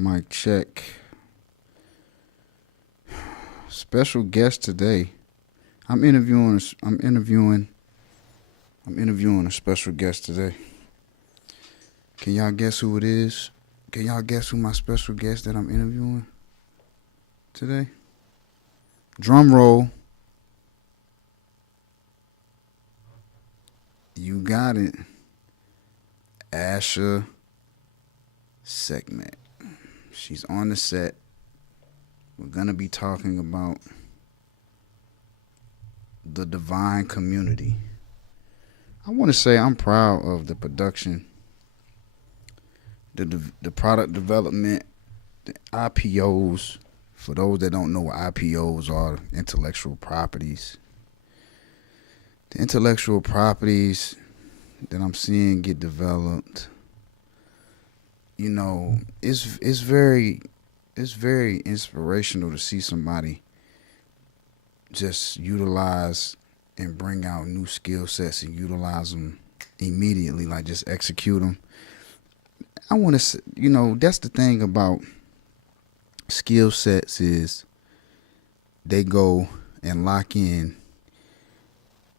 Mic check. Special guest today. I'm interviewing a special guest today. Can y'all guess who it is? Can y'all guess who my special guest that I'm interviewing today? Drum roll. You got it. Asha Sekhmet. She's on the set. We're going to be talking about the Divine Community. I want to say I'm proud of the production, the product development, the IPOs. For those that don't know what IPOs are, intellectual properties. The intellectual properties that I'm seeing get developed, you know, it's very inspirational to see somebody just utilize and bring out new skill sets and utilize them immediately, like just execute them. I want to, that's the thing about skill sets is they go and lock in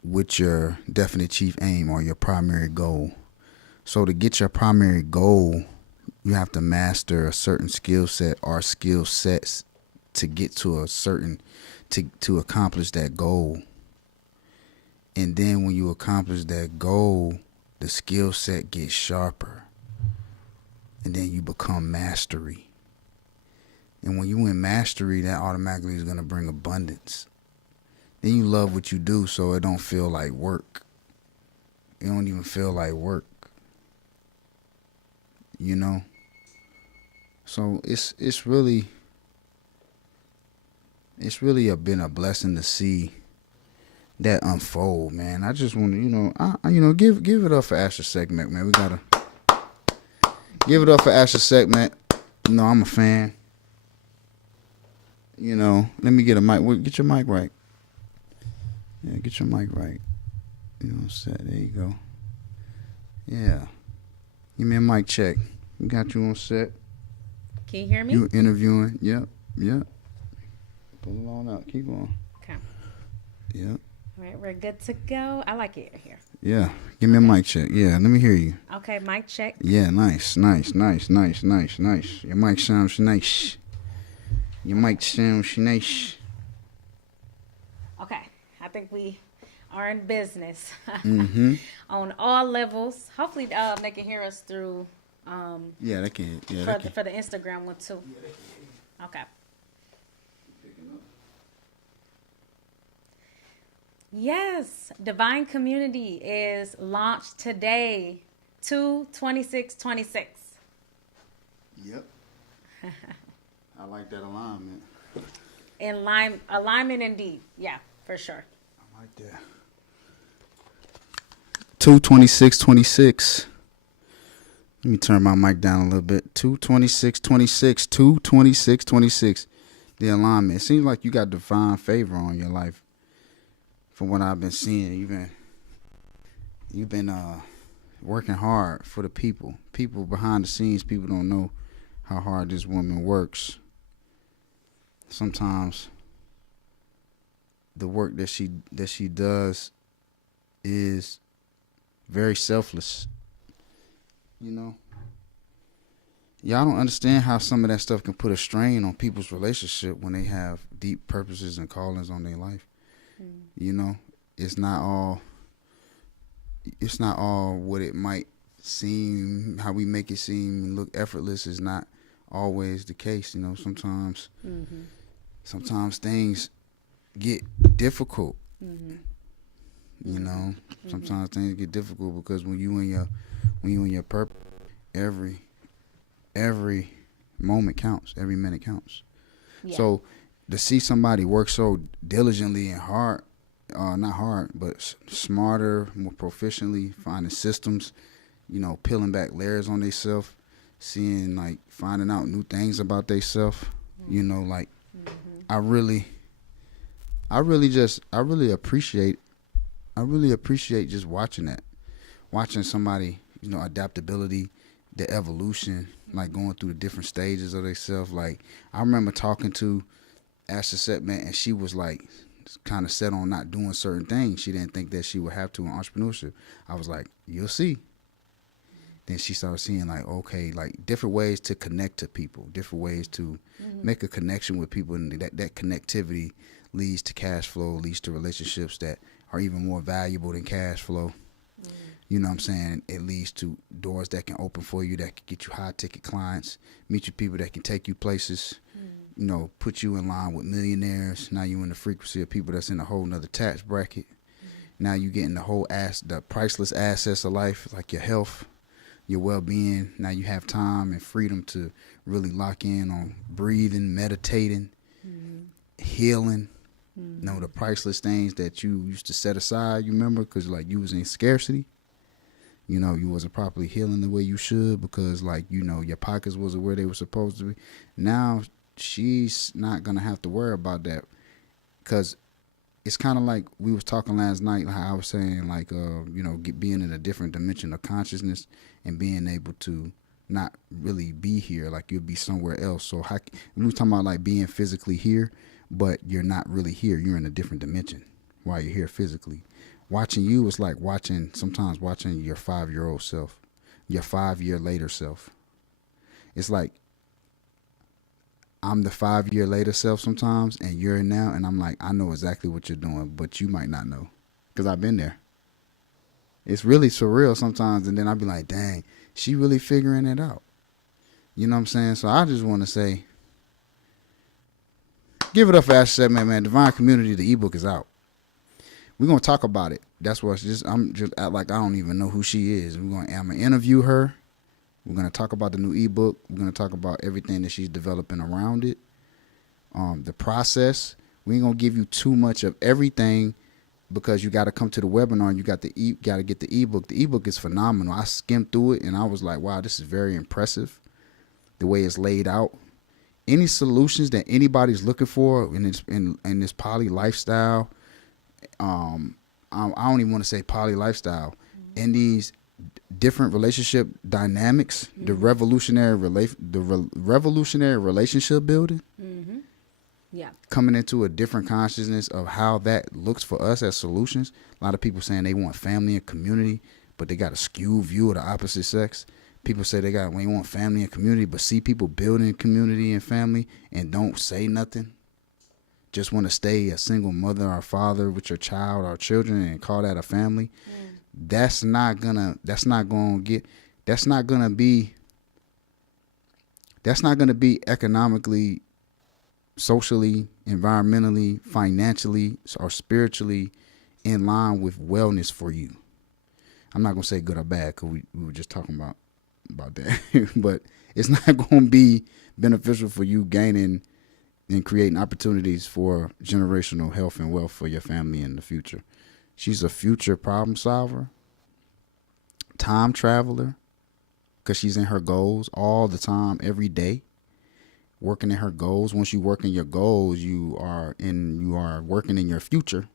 with your definite chief aim or your primary goal. So to get your primary goal, you have to master a certain skill set or skill sets to get to a certain, to accomplish that goal. And then when you accomplish that goal, the skill set gets sharper. And then you become mastery. And when you in mastery, that automatically is going to bring abundance. Then you love what you do, so it don't feel like work. It don't even feel like work. You know? So it's really been a blessing to see that unfold, man. I just want to, give it up for Asha Sekhmet, man. We gotta give it up for Asha Sekhmet. I'm a fan. Let me get a mic. Get your mic right. Yeah, get your mic right. Set. There you go. Yeah. Give me a mic check. We got you on set. Can you hear me? You interviewing. Yep. Pull it on out. Keep on. Okay. Yep. All right, we're good to go. I like it here. Yeah. Give me a mic check. Yeah, let me hear you. Okay, mic check. Yeah, nice. Your mic sounds nice. Okay, I think we are in business Mm-hmm. on all levels. Hopefully, they can hear us through. Yeah, they can. Yeah, for the Instagram one too. Okay. Yes, Divine Community is launched today, 2/26/26. Yep. I like that alignment. Alignment indeed. Yeah, for sure. I like that. 2/26/26. Let me turn my mic down a little bit. 2/26/26. 2/26/26. The alignment. It seems like you got divine favor on your life. From what I've been seeing, you've been working hard for the people. People behind the scenes, people don't know how hard this woman works. Sometimes the work that she does is very selfless. Y'all don't understand how some of that stuff can put a strain on people's relationship when they have deep purposes and callings on their life. It's not all what it might seem, how we make it seem and look effortless is not always the case. Sometimes things get difficult. Sometimes things get difficult because when you in your purpose, every moment counts, every minute counts. Yeah. So to see somebody work so diligently and hard, not hard, but smarter, more proficiently, finding systems, peeling back layers on themselves, finding out new things about themselves, I really appreciate just watching that, watching somebody, adaptability the evolution, like going through the different stages of themselves. Like I remember talking to Asha Setman, and she was like kind of set on not doing certain things. She didn't think that she would have to in entrepreneurship. I was like, you'll see. Then she started seeing like, okay, like different ways to connect to people, different ways to make a connection with people, and that connectivity leads to cash flow, leads to relationships that are even more valuable than cash flow. You know what I'm saying? It leads to doors that can open for you, that can get you high ticket clients, meet you people that can take you places, you know, put you in line with millionaires. Now you in the frequency of people that's in a whole nother tax bracket. Now you getting the priceless assets of life, like your health, your well-being. Now you have time and freedom to really lock in on breathing, meditating, healing. You know, the priceless things that you used to set aside, you remember, because like you was in scarcity. You know, you wasn't properly healing the way you should because, like, you know, your pockets wasn't where they were supposed to be. Now she's not gonna have to worry about that because it's kind of like we was talking last night. How I was saying, like, you know, being in a different dimension of consciousness and being able to not really be here, like you'll be somewhere else. So we was talking about like being physically here, but you're not really here. You're in a different dimension while you're here physically. Watching you is like sometimes watching your 5-year-old self, your 5-year later self. It's like I'm the 5-year later self sometimes, and you're in now, and I'm like, I know exactly what you're doing, but you might not know because I've been there. It's really surreal sometimes, and then I'll be like, dang, she really figuring it out. You know what I'm saying? So I just want to say, give it up for Asha Setman, man. Divine Community, the ebook is out. We're gonna talk about it. That's what I'm just act like I don't even know who she is. I'm gonna interview her. We're gonna talk about the new ebook. We're gonna talk about everything that she's developing around it. The process. We ain't gonna give you too much of everything because you got to come to the webinar. And you got to get the ebook. The ebook is phenomenal. I skimmed through it and I was like, wow, this is very impressive. The way it's laid out. Any solutions that anybody's looking for in this poly lifestyle. I don't even want to say poly lifestyle. In these different relationship dynamics, the revolutionary relationship building, coming into a different consciousness of how that looks for us as solutions. A lot of people saying they want family and community, but they got a skewed view of the opposite sex. People say they want family and community, but see people building community and family and don't say nothing. Just want to stay a single mother or father with your child or children and call that a family. That's not gonna be economically, socially, environmentally, financially, or spiritually in line with wellness for you. I'm not gonna say good or bad because we were just talking about that, but it's not gonna be beneficial for you gaining and creating opportunities for generational health and wealth for your family in the future. She's a future problem solver, time traveler, because she's in her goals all the time, every day, working in her goals. Once you work in your goals, you are working in your future.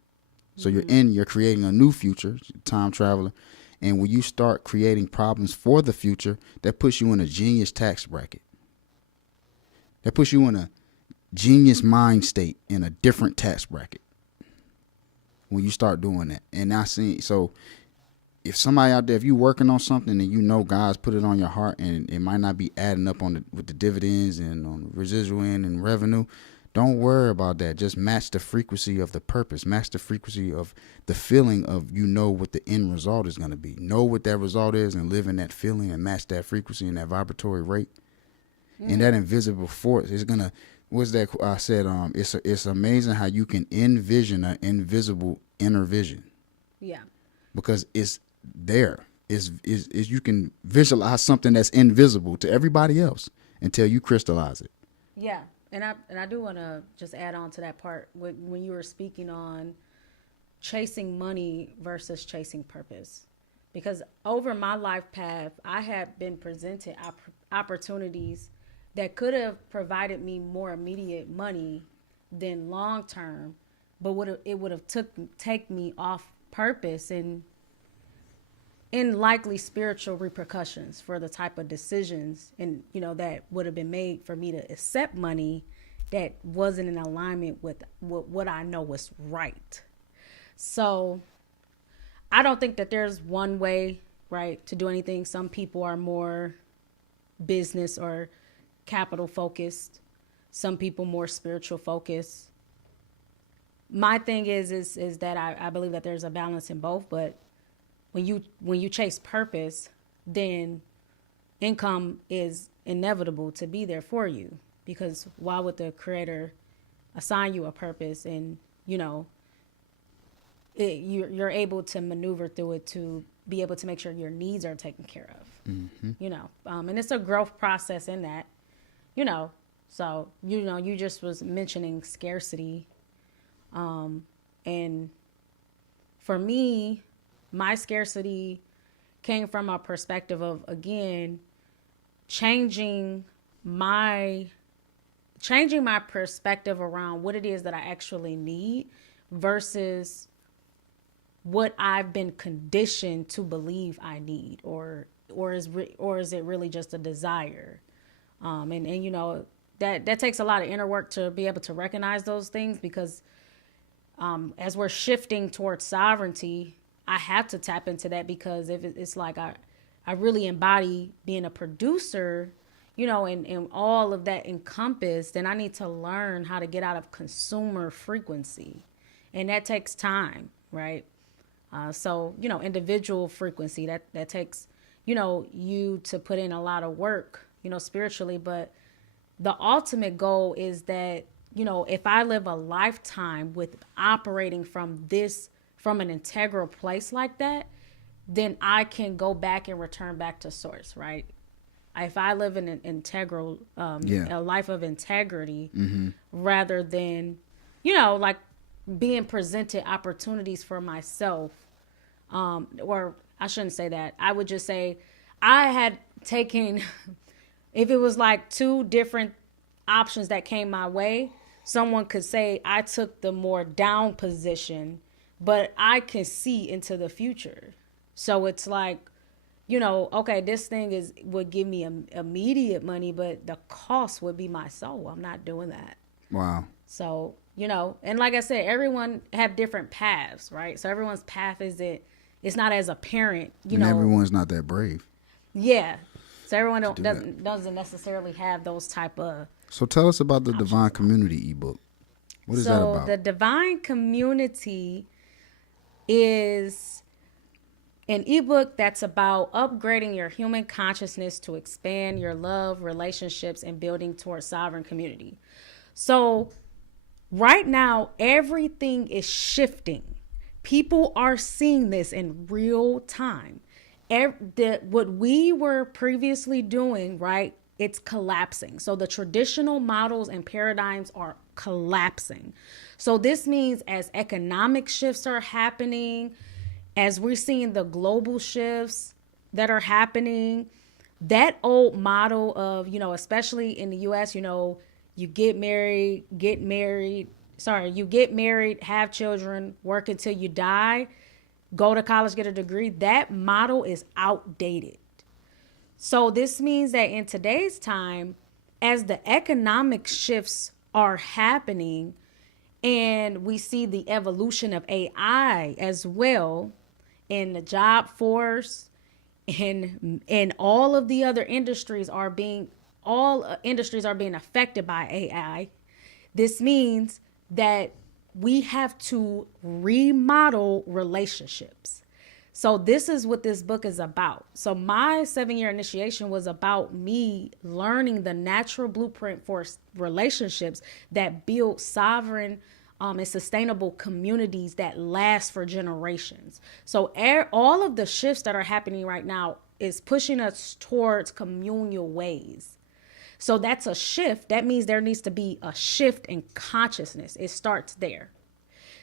So you're creating a new future, time traveler. And when you start creating problems for the future, that puts you in a genius tax bracket. That puts you in a genius mind state in a different tax bracket when you start doing that. And so if somebody out there, if you working on something and you know God's put it on your heart and it might not be adding up with the dividends and on the residual end and revenue, don't worry about that. Just match the frequency of the purpose, match the frequency of the feeling of, what the end result is going to be. Know what that result is and live in that feeling and match that frequency and that vibratory rate. And that invisible force is going to, what's that I said? It's amazing how you can envision an invisible inner vision. Yeah. Because it's there. Is you can visualize something that's invisible to everybody else until you crystallize it. Yeah. And I do want to just add on to that part when you were speaking on chasing money versus chasing purpose. Because over my life path, I have been presented opportunities that could have provided me more immediate money than long term, but it would have take me off purpose. And and likely spiritual repercussions for the type of decisions and that would have been made for me to accept money that wasn't in alignment with what I know was right. So I don't think that there's one way, right, to do anything. Some people are more business or capital focused. Some people more spiritual focused. My thing is that I believe that there's a balance in both, but when you chase purpose, then income is inevitable to be there for you, because why would the creator assign you a purpose and you're able to maneuver through it to be able to make sure your needs are taken care of. And it's a growth process in that, so you just was mentioning scarcity, and for me, my scarcity came from a perspective of, again, changing my perspective around what it is that I actually need versus what I've been conditioned to believe I need, or is it really just a desire? And that takes a lot of inner work to be able to recognize those things, because as we're shifting towards sovereignty, I have to tap into that, because if it's like I really embody being a producer, and all of that encompassed, then I need to learn how to get out of consumer frequency. And that takes time, right? So individual frequency, that takes, you to put in a lot of work, spiritually. But the ultimate goal is that, if I live a lifetime with operating from an integral place like that, then I can go back and return back to source, right? If I live in an integral, a life of integrity, rather than, like being presented opportunities for myself, or I shouldn't say that. I would just say I had taken, if it was like two different options that came my way, someone could say I took the more down position, but I can see into the future. So it's like, okay, this thing would give me immediate money, but the cost would be my soul. I'm not doing that. Wow. So, and like I said, everyone have different paths, right? So everyone's path it's not as apparent, and everyone's not that brave. Yeah. So everyone doesn't necessarily have those type of. So tell us about the Divine Community ebook. What is that about? So the Divine Community is an ebook that's about upgrading your human consciousness to expand your love, relationships, and building towards sovereign community. So right now, everything is shifting. People are seeing this in real time. What we were previously doing, right, it's collapsing. So the traditional models and paradigms are collapsing. So this means as economic shifts are happening, as we're seeing the global shifts that are happening, that old model of, especially in the US, you get married, have children, work until you die, go to college, get a degree. That model is outdated. So this means that in today's time, as the economic shifts are happening, and we see the evolution of AI as well, in the job force, and all of the other industries are being affected by AI. This means that we have to remodel relationships. So this is what this book is about. So my 7-year initiation was about me learning the natural blueprint for relationships that build sovereign and sustainable communities that last for generations. So all of the shifts that are happening right now is pushing us towards communal ways. So that's a shift. That means there needs to be a shift in consciousness. It starts there.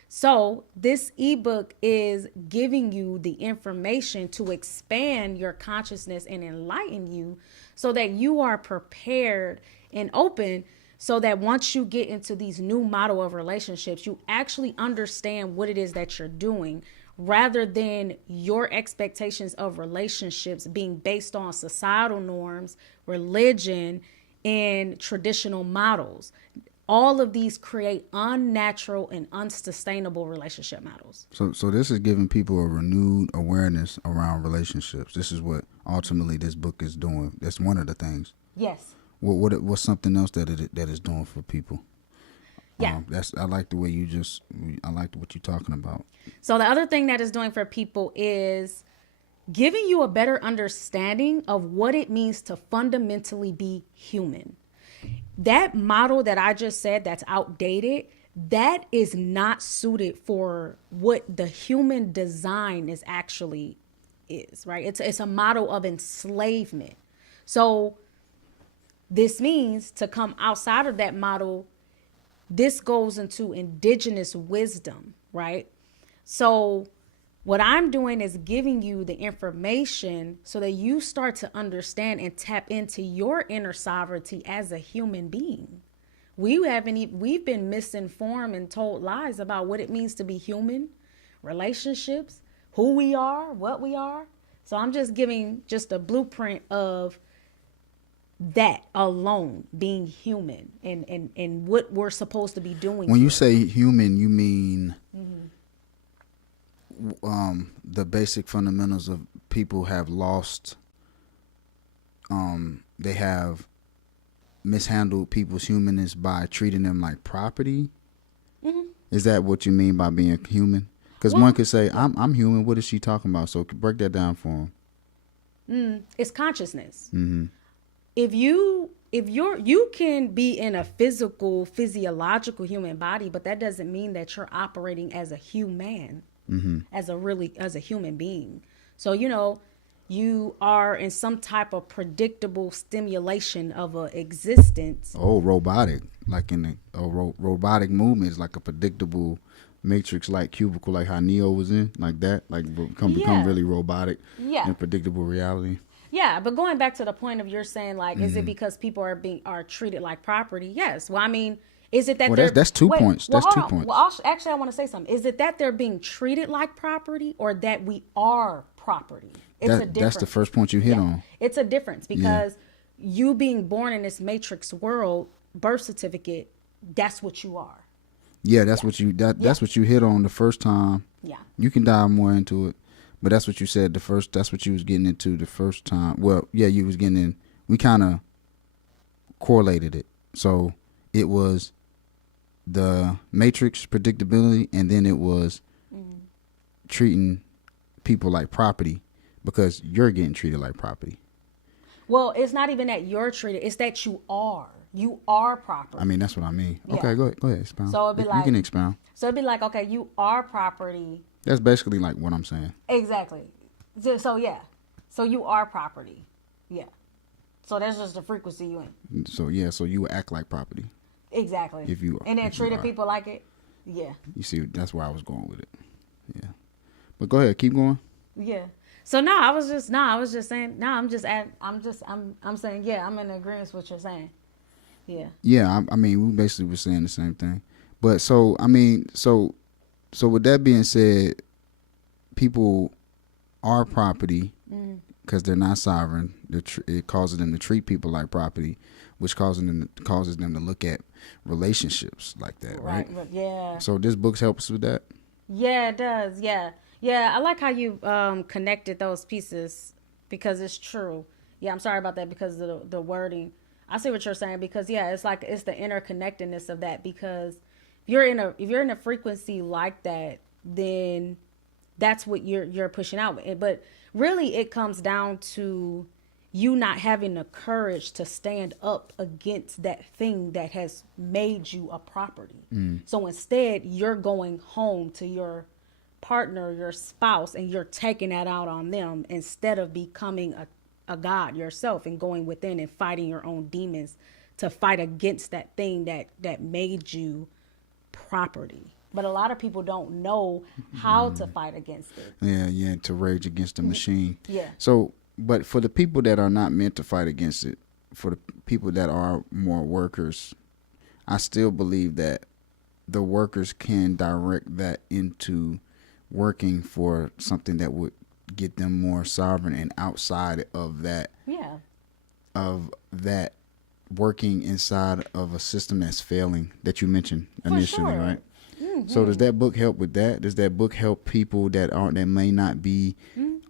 So this ebook is giving you the information to expand your consciousness and enlighten you so that you are prepared and open, so that once you get into these new model of relationships, you actually understand what it is that you're doing rather than your expectations of relationships being based on societal norms, religion, and traditional models. All of these create unnatural and unsustainable relationship models. So this is giving people a renewed awareness around relationships. This is what ultimately this book is doing. That's one of the things. Yes. What's something else that that is doing for people? Yeah. I like the way I like what you're talking about. So the other thing that is doing for people is giving you a better understanding of what it means to fundamentally be human. That model that I just said that's outdated, that is not suited for what the human design is, right? It's a model of enslavement. So this means to come outside of that model, this goes into indigenous wisdom, right? So what I'm doing is giving you the information so that you start to understand and tap into your inner sovereignty as a human being. We've been misinformed and told lies about what it means to be human, relationships, who we are, what we are. So I'm just giving just a blueprint of that alone, being human and what we're supposed to be doing. When you say human, you mean the basic fundamentals of people have lost. They have mishandled people's humanness by treating them like property. Is that what you mean by being human? Because one could say, I'm human. What is she talking about? So break that down for them. It's consciousness. If you can be in a physiological human body, but that doesn't mean that you're operating as a human, as a human being. So, you are in some type of predictable stimulation of a existence. Oh, robotic, like in robotic movements, like a predictable matrix, like cubicle, like how Neo was in, like that, like become really robotic and predictable reality. Yeah, but going back to the point of you're saying, like, is it because people are treated like property? Yes. Well, I mean, is it that that's 2 points. That's 2 points. Well, actually, I want to say something. Is it that they're being treated like property, or that we are property? It's a difference. That's the first point you hit on. It's a difference because you being born in this matrix world, birth certificate, that's what you are. Yeah, that's what you that's what you hit on the first time. Yeah. You can dive more into it. But that's what you said that's what you was getting into the first time. Well, yeah, you was getting in. We kind of correlated it. So it was the matrix predictability, and then it was treating people like property because you're getting treated like property. Well, it's not even that you're treated. It's that you are. You are property. I mean, that's what I mean. Yeah. Okay, go ahead, expound. So it'd be you can expound. So it'd be like, okay, you are property. That's basically like what I'm saying. Exactly. So yeah. So you are property. Yeah. So that's just the frequency you in. So yeah, so you act like property. Exactly. If you and then treating people like it. Yeah. You see, that's where I was going with it. Yeah. But go ahead, keep going. Yeah. So I was just saying, I'm saying, yeah, I'm in agreement with what you're saying. Yeah. Yeah, I mean, we basically were saying the same thing. But so, I mean, so with that being said, people are property because they're not sovereign. It causes them to treat people like property, which causes them to look at relationships like that, right? Yeah. So this book helps with that? Yeah, it does. Yeah. Yeah, I like how you connected those pieces because it's true. Yeah, I'm sorry about that because of the wording. I see what you're saying because it's like it's the interconnectedness of that because if you're in a frequency like that, then that's what you're pushing out. But really it comes down to you not having the courage to stand up against that thing that has made you a property. So instead you're going home to your partner, your spouse, and you're taking that out on them instead of becoming a god yourself and going within and fighting your own demons to fight against that thing that made you property. But a lot of people don't know how to fight against it. Yeah, to rage against the machine. Yeah. So, but for the people that are not meant to fight against it, for the people that are more workers, I still believe that the workers can direct that into working for something that would get them more sovereign, and outside Yeah. of that working inside of a system that's failing that you mentioned For initially, sure. right? So does that book help with that? Does that book help people that may not be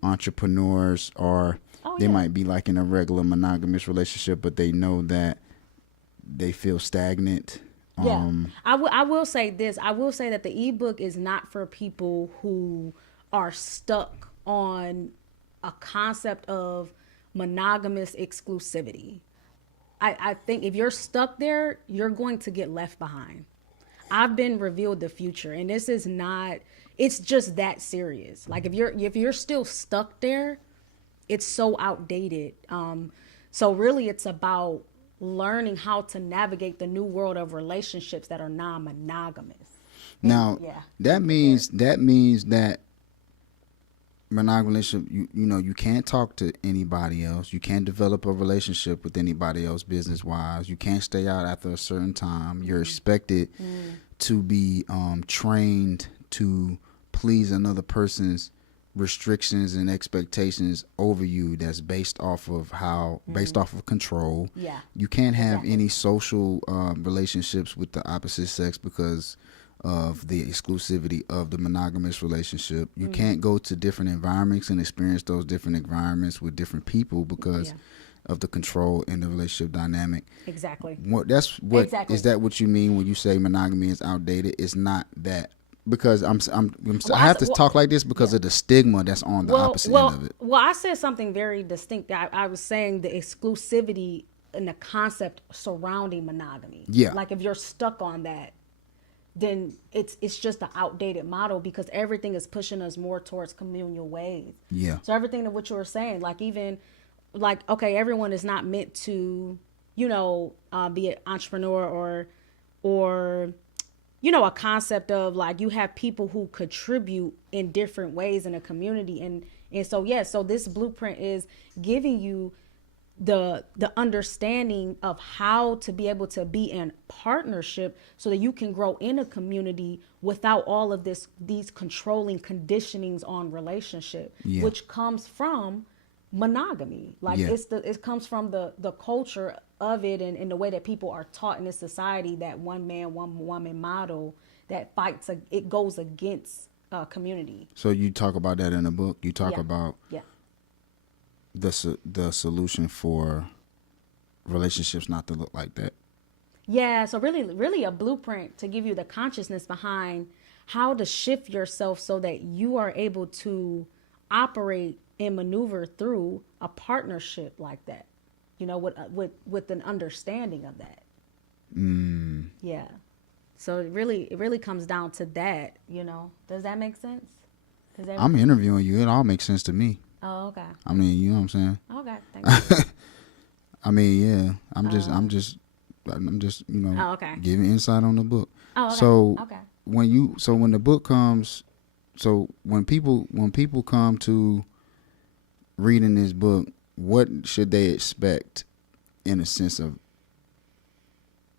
entrepreneurs, or Oh, they yeah. might be like in a regular monogamous relationship, but they know that they feel stagnant? Yeah. I will say this. I will say that the ebook is not for people who are stuck on a concept of monogamous exclusivity. I think if you're stuck there, you're going to get left behind. I've been revealed the future, and this is not, it's just that serious. Like if you're still stuck there, it's so outdated. So really it's about learning how to navigate the new world of relationships that are non-monogamous. Now, Yeah. that means that monogamous relationship, you can't talk to anybody else. You can't develop a relationship with anybody else business wise. You can't stay out after a certain time. You're expected to be trained to please another person's restrictions and expectations over you, that's based off of control. Yeah. You can't have Exactly. any social relationships with the opposite sex because of the exclusivity of the monogamous relationship. You can't go to different environments and experience those different environments with different people because Yeah. of the control in the relationship dynamic. Exactly. Is that what you mean when you say monogamy is outdated? It's not that, because I have to talk like this because of the stigma that's on the opposite end of it. Well, I said something very distinct. I was saying the exclusivity and the concept surrounding monogamy. Yeah. Like if you're stuck on that, then it's just an outdated model, because everything is pushing us more towards communal ways. Yeah. So everything that what you were saying, like even like, okay, everyone is not meant to, be an entrepreneur or a concept of like you have people who contribute in different ways in a community, and so so this blueprint is giving you the understanding of how to be able to be in partnership so that you can grow in a community without all of these controlling conditionings on relationship, Yeah. which comes from monogamy. Like Yeah. it comes from the culture of it, and the way that people are taught in this society, that one man, one woman model that fights, it goes against community. So you talk about that in the book. You talk Yeah. about Yeah. the solution for relationships not to look like that. Yeah, so really a blueprint to give you the consciousness behind how to shift yourself so that you are able to operate and maneuver through a partnership like that, with an understanding of that. Yeah. So it really comes down to that, Does that make sense? Does that? I'm interviewing you. It all makes sense to me. Oh, okay. I mean, you know what I'm saying? Okay, thank you. I mean, yeah. I'm just, Oh, okay. giving insight on the book. Oh, okay. So Okay. when the book comes, so when people come to reading this book, what should they expect in a sense of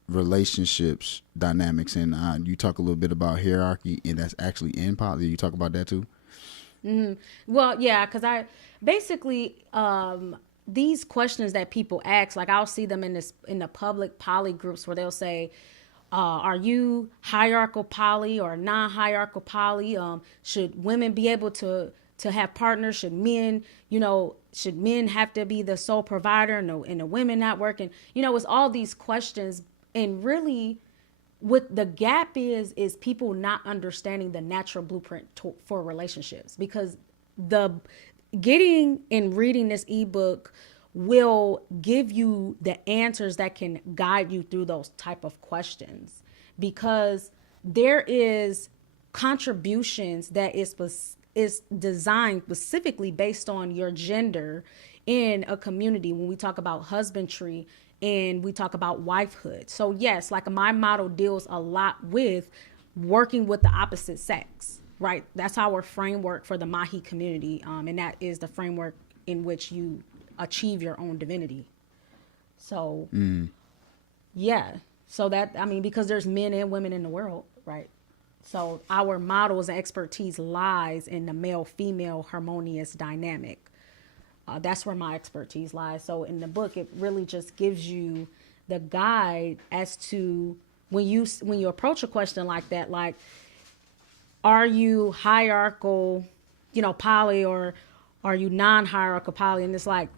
relationships dynamics? And you talk a little bit about hierarchy, and that's actually in poly. You talk about that too. Well, yeah, because I basically these questions that people ask, like I'll see them in the public poly groups where they'll say, "Are you hierarchical poly or non-hierarchical poly? Should women be able to have partners? Should men have to be the sole provider and the women not working? It's all these questions, and really." What the gap is people not understanding the natural blueprint for relationships, because the getting and reading this ebook will give you the answers that can guide you through those type of questions, because there is contributions that is designed specifically based on your gender in a community when we talk about husbandry and we talk about wifehood. So yes, like my model deals a lot with working with the opposite sex, right? That's our framework for the Mahi community, and that is the framework in which you achieve your own divinity. So yeah, so that, I mean, because there's men and women in the world, right? So our models and expertise lies in the male-female harmonious dynamic. That's where my expertise lies. So in the book, it really just gives you the guide as to when you approach a question like that, like, are you hierarchical, poly, or are you non-hierarchical poly? And it's like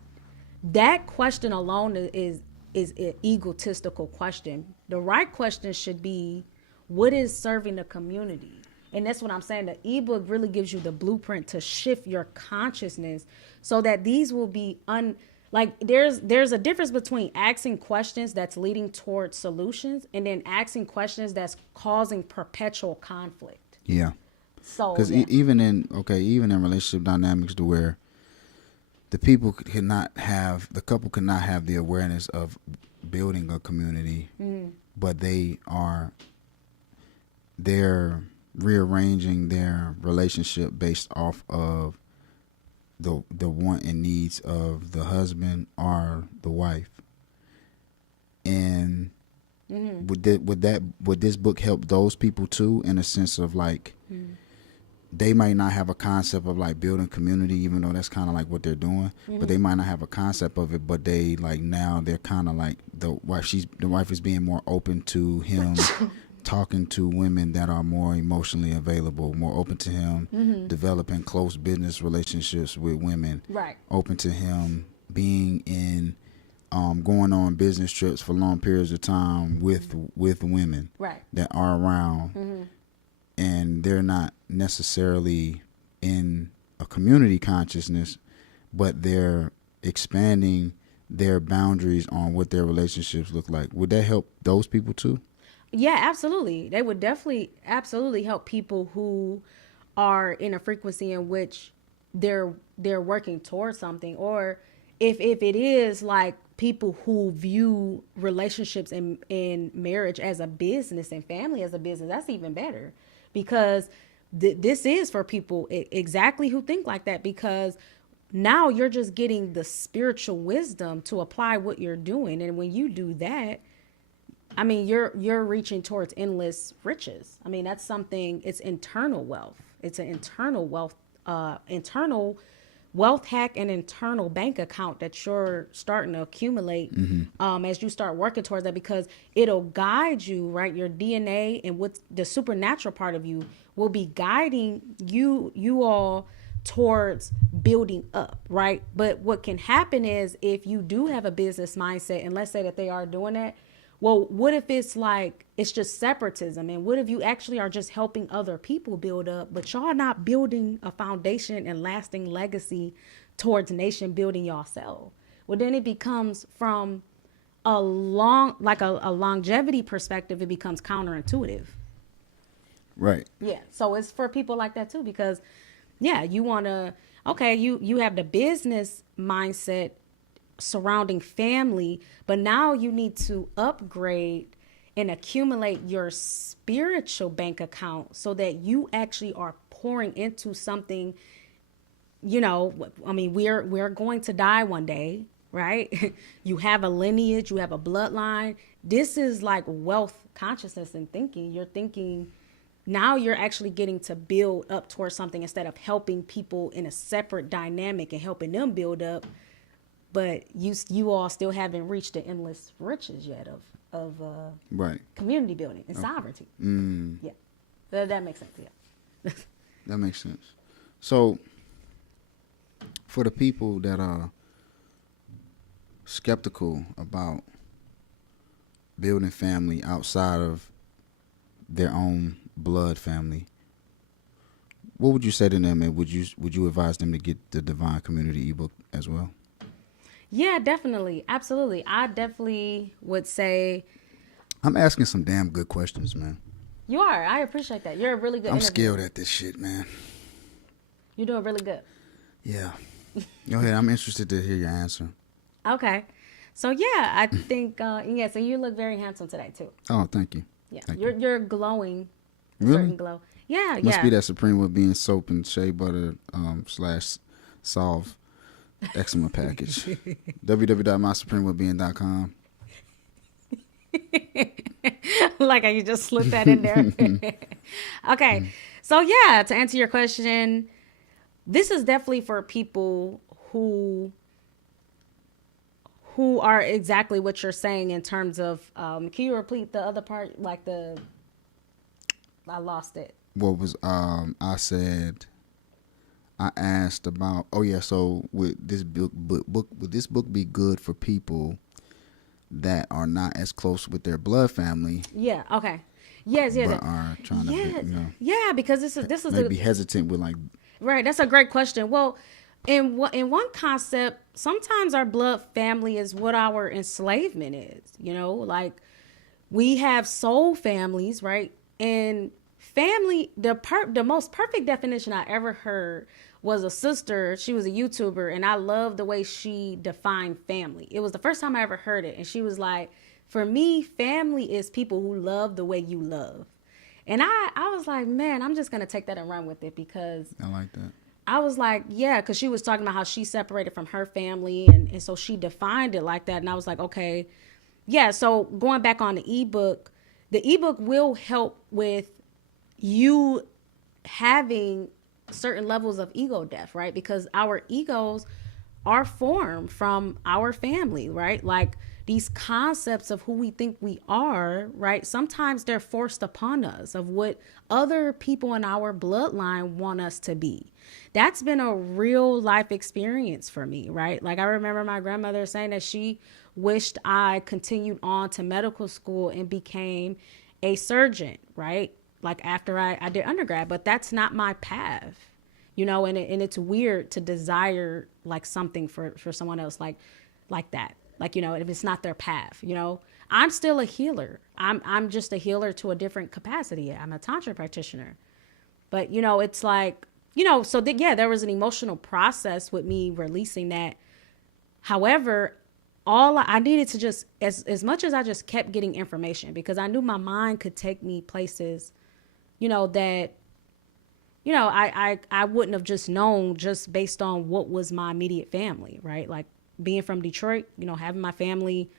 that question alone is an egotistical question. The right question should be, what is serving the community? And that's what I'm saying. The ebook really gives you the blueprint to shift your consciousness so that these will be like there's a difference between asking questions that's leading towards solutions and then asking questions that's causing perpetual conflict. Yeah. So Because even in relationship dynamics, to where the couple could not have the awareness of building a community, but they're rearranging their relationship based off of the want and needs of the husband or the wife. And would this book help those people too, in a sense of like, they might not have a concept of like building community, even though that's kind of like what they're doing, but they might not have a concept of it, but they like, now they're kind of like the wife is being more open to him talking to women that are more emotionally available, more open to him developing close business relationships with women, right, open to him being in going on business trips for long periods of time with women right, that are around, and they're not necessarily in a community consciousness, but they're expanding their boundaries on what their relationships look like. Would that help those people too? Yeah, absolutely. They would definitely absolutely help people who are in a frequency in which they're working towards something, or if it is like people who view relationships in marriage as a business and family as a business, that's even better, because this is for people exactly who think like that, because now you're just getting the spiritual wisdom to apply what you're doing. And when you do that, I mean, you're reaching towards endless riches. I mean, that's something, it's internal wealth. It's an internal wealth hack and internal bank account that you're starting to accumulate as you start working towards that, because it'll guide you, right? Your DNA and what the supernatural part of you will be guiding you all towards building up, right? But what can happen is, if you do have a business mindset, and let's say that they are doing that, well, what if it's like, it's just separatism? And what if you actually are just helping other people build up, but y'all not building a foundation and lasting legacy towards nation building yourself? Well, then it becomes, from a longevity perspective, it becomes counterintuitive. Right. Yeah. So it's for people like that too, because yeah, you want to, okay, you have the business mindset surrounding family, but now you need to upgrade and accumulate your spiritual bank account so that you actually are pouring into something. I mean, we're going to die one day, right? You have a lineage, you have a bloodline. This is like wealth consciousness and thinking. You're thinking, now you're actually getting to build up towards something instead of helping people in a separate dynamic and helping them build up. But you all still haven't reached the endless riches yet of right, community building and sovereignty. Yeah, that makes sense. Yeah, that makes sense. So, for the people that are skeptical about building family outside of their own blood family, what would you say to them, and would you advise them to get the Divine Community ebook as well? Yeah, definitely. Absolutely. I definitely would say. I'm asking some damn good questions, man. You are. I appreciate that. You're a really good I'm interviewer. skilled at this shit, man. You're doing really good. Yeah. Go ahead. I'm interested to hear your answer. Okay. So, yeah, I think, yeah, so you look very handsome today, too. Oh, thank you. Yeah. Thank You're glowing. A Really? certain glow. Yeah, Must yeah. be that Supreme Well Being soap and shea butter / solve eczema package. www.mysupremewellbeing.com. Like I just slip that in there. Okay. So yeah, to answer your question, this is definitely for people who are exactly what you're saying in terms of can you repeat the other part, like the I lost it. What was I asked about, oh yeah, so would this book would this book be good for people that are not as close with their blood family, Yeah, okay. Yes, yeah. but are trying to Yeah, be, yeah, because this is maybe hesitant with like, right. That's a great question. Well, in one concept, sometimes our blood family is what our enslavement is. You know, like we have soul families, right? And family, the most perfect definition I ever heard was a sister. She was a YouTuber, and I love the way she defined family. It was the first time I ever heard it, and she was like, "For me, family is people who love the way you love." And I was like, man, I'm just gonna take that and run with it because I like that. I was like, yeah, because she was talking about how she separated from her family, and so she defined it like that. And I was like, okay, yeah. So going back on the ebook will help with you having certain levels of ego death, right? Because our egos are formed from our family, right? Like these concepts of who we think we are, right? Sometimes they're forced upon us of what other people in our bloodline want us to be. That's been a real life experience for me, right? Like I remember my grandmother saying that she wished I continued on to medical school and became a surgeon, right? Like after I did undergrad, but that's not my path, you know, and it's weird to desire like something for someone else like that. Like, you know, if it's not their path, you know, I'm still a healer. I'm just a healer to a different capacity. I'm a tantra practitioner. But, you know, it's like, you know, so yeah, there was an emotional process with me releasing that. However, all I needed to just, as much as I just kept getting information, because I knew my mind could take me places, you know, that, you know, I wouldn't have just known just based on what was my immediate family, right? Like being from Detroit, you know, having my family,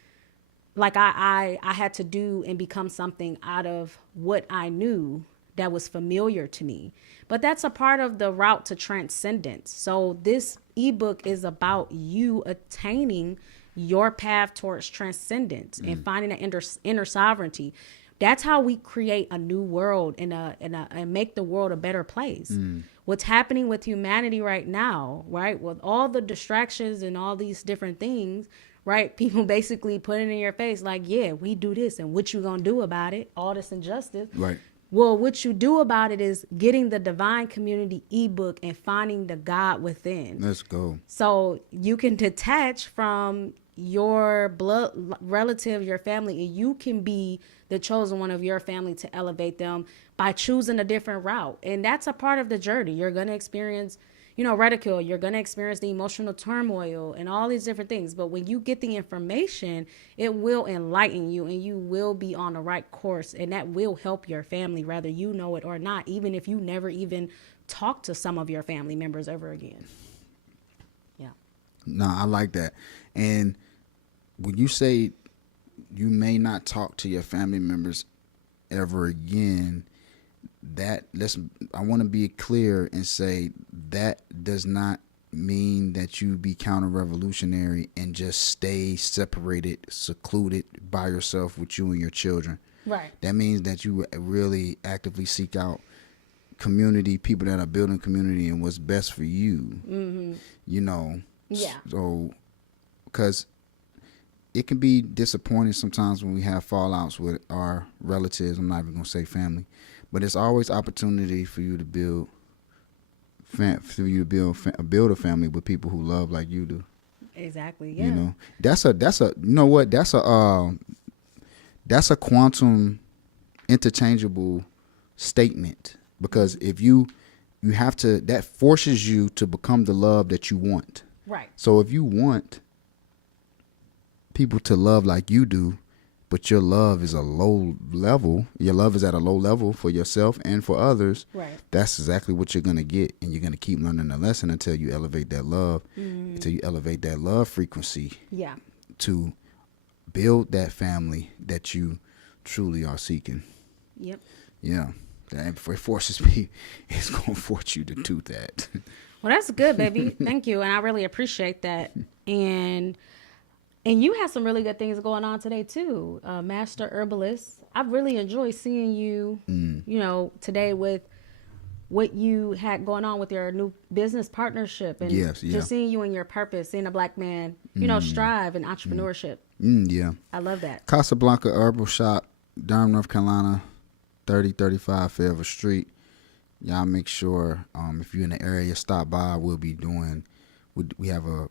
like I had to do and become something out of what I knew that was familiar to me. But that's a part of the route to transcendence. So this ebook is about you attaining your path towards transcendence and finding that inner sovereignty. That's how we create a new world and make the world a better place. What's happening with humanity right now, right? With all the distractions and all these different things, right? People basically putting in your face like, yeah, we do this and what you gonna do about it? All this injustice. Right. Well, what you do about it is getting the Divine Community ebook and finding the God within. Let's go. So you can detach from your blood relative, your family, and you can be the chosen one of your family to elevate them by choosing a different route. And that's a part of the journey. You're going to experience, you know, ridicule. You're going to experience the emotional turmoil and all these different things. But when you get the information, it will enlighten you and you will be on the right course. And that will help your family, whether you know it or not, even if you never even talk to some of your family members ever again. Yeah. No, I like that. And when you say you may not talk to your family members ever again, I want to be clear and say that does not mean that you be counter-revolutionary and just stay separated, secluded by yourself with you and your children. Right. That means that you really actively seek out community, people that are building community and what's best for you. Mm-hmm. You know. Yeah. So, because it can be disappointing sometimes when we have fallouts with our relatives. I'm not even gonna say family, but it's always opportunity for you to build build a family with people who love like you do. Exactly. Yeah. You know, that's a you know what, that's a quantum interchangeable statement, because if you have to, that forces you to become the love that you want. Right. So if you want people to love like you do, but your love is a low level, your love is at a low level for yourself and for others, right, that's exactly what you're going to get. And you're going to keep learning the lesson until you elevate that love, until you elevate that love frequency, yeah, to build that family that you truly are seeking. Yep. Yeah. It forces me, it's going to force you to do that. Well, that's good, baby. Thank you. And I really appreciate that. And you have some really good things going on today too. Master Herbalist. I've really enjoyed seeing you, you know, today with what you had going on with your new business partnership and Yes, yeah. just seeing you in your purpose, seeing a black man, you know, strive in entrepreneurship. Yeah. I love that. Casablanca Herbal Shop, Durham, North Carolina, 3035 Fayetteville Street. Y'all make sure if you're in the area, stop by. We'll be doing, we have a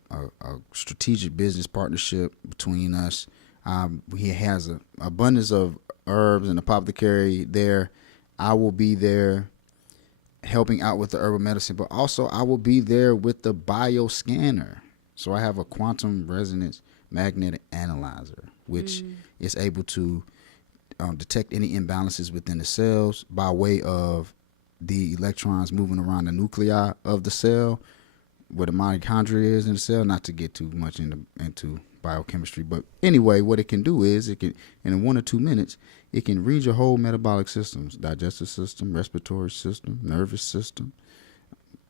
strategic business partnership between us. He has an abundance of herbs and apothecary there. I will be there helping out with the herbal medicine, but also I will be there with the bioscanner. So I have a quantum resonance magnetic analyzer, which is able to detect any imbalances within the cells by way of the electrons moving around the nuclei of the cell, where the mitochondria is in the cell. Not to get too much into biochemistry, but anyway, what it can do is it can, in 1 or 2 minutes, it can read your whole metabolic systems: digestive system, respiratory system, nervous system,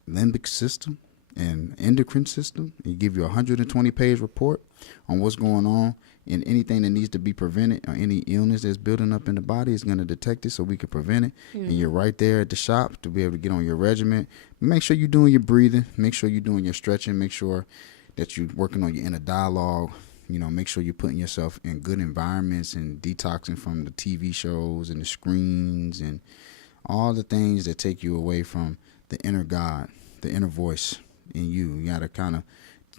limbic system, and endocrine system. It give you a 120-page report on what's going on, and anything that needs to be prevented or any illness that's building up in the body is going to detect it so we can prevent it. And you're right there at the shop to be able to get on your regimen. Make sure you're doing your breathing. Make sure you're doing your stretching. Make sure that you're working on your inner dialogue. You know, make sure you're putting yourself in good environments and detoxing from the TV shows and the screens and all the things that take you away from the inner God, the inner voice in you. You got to kind of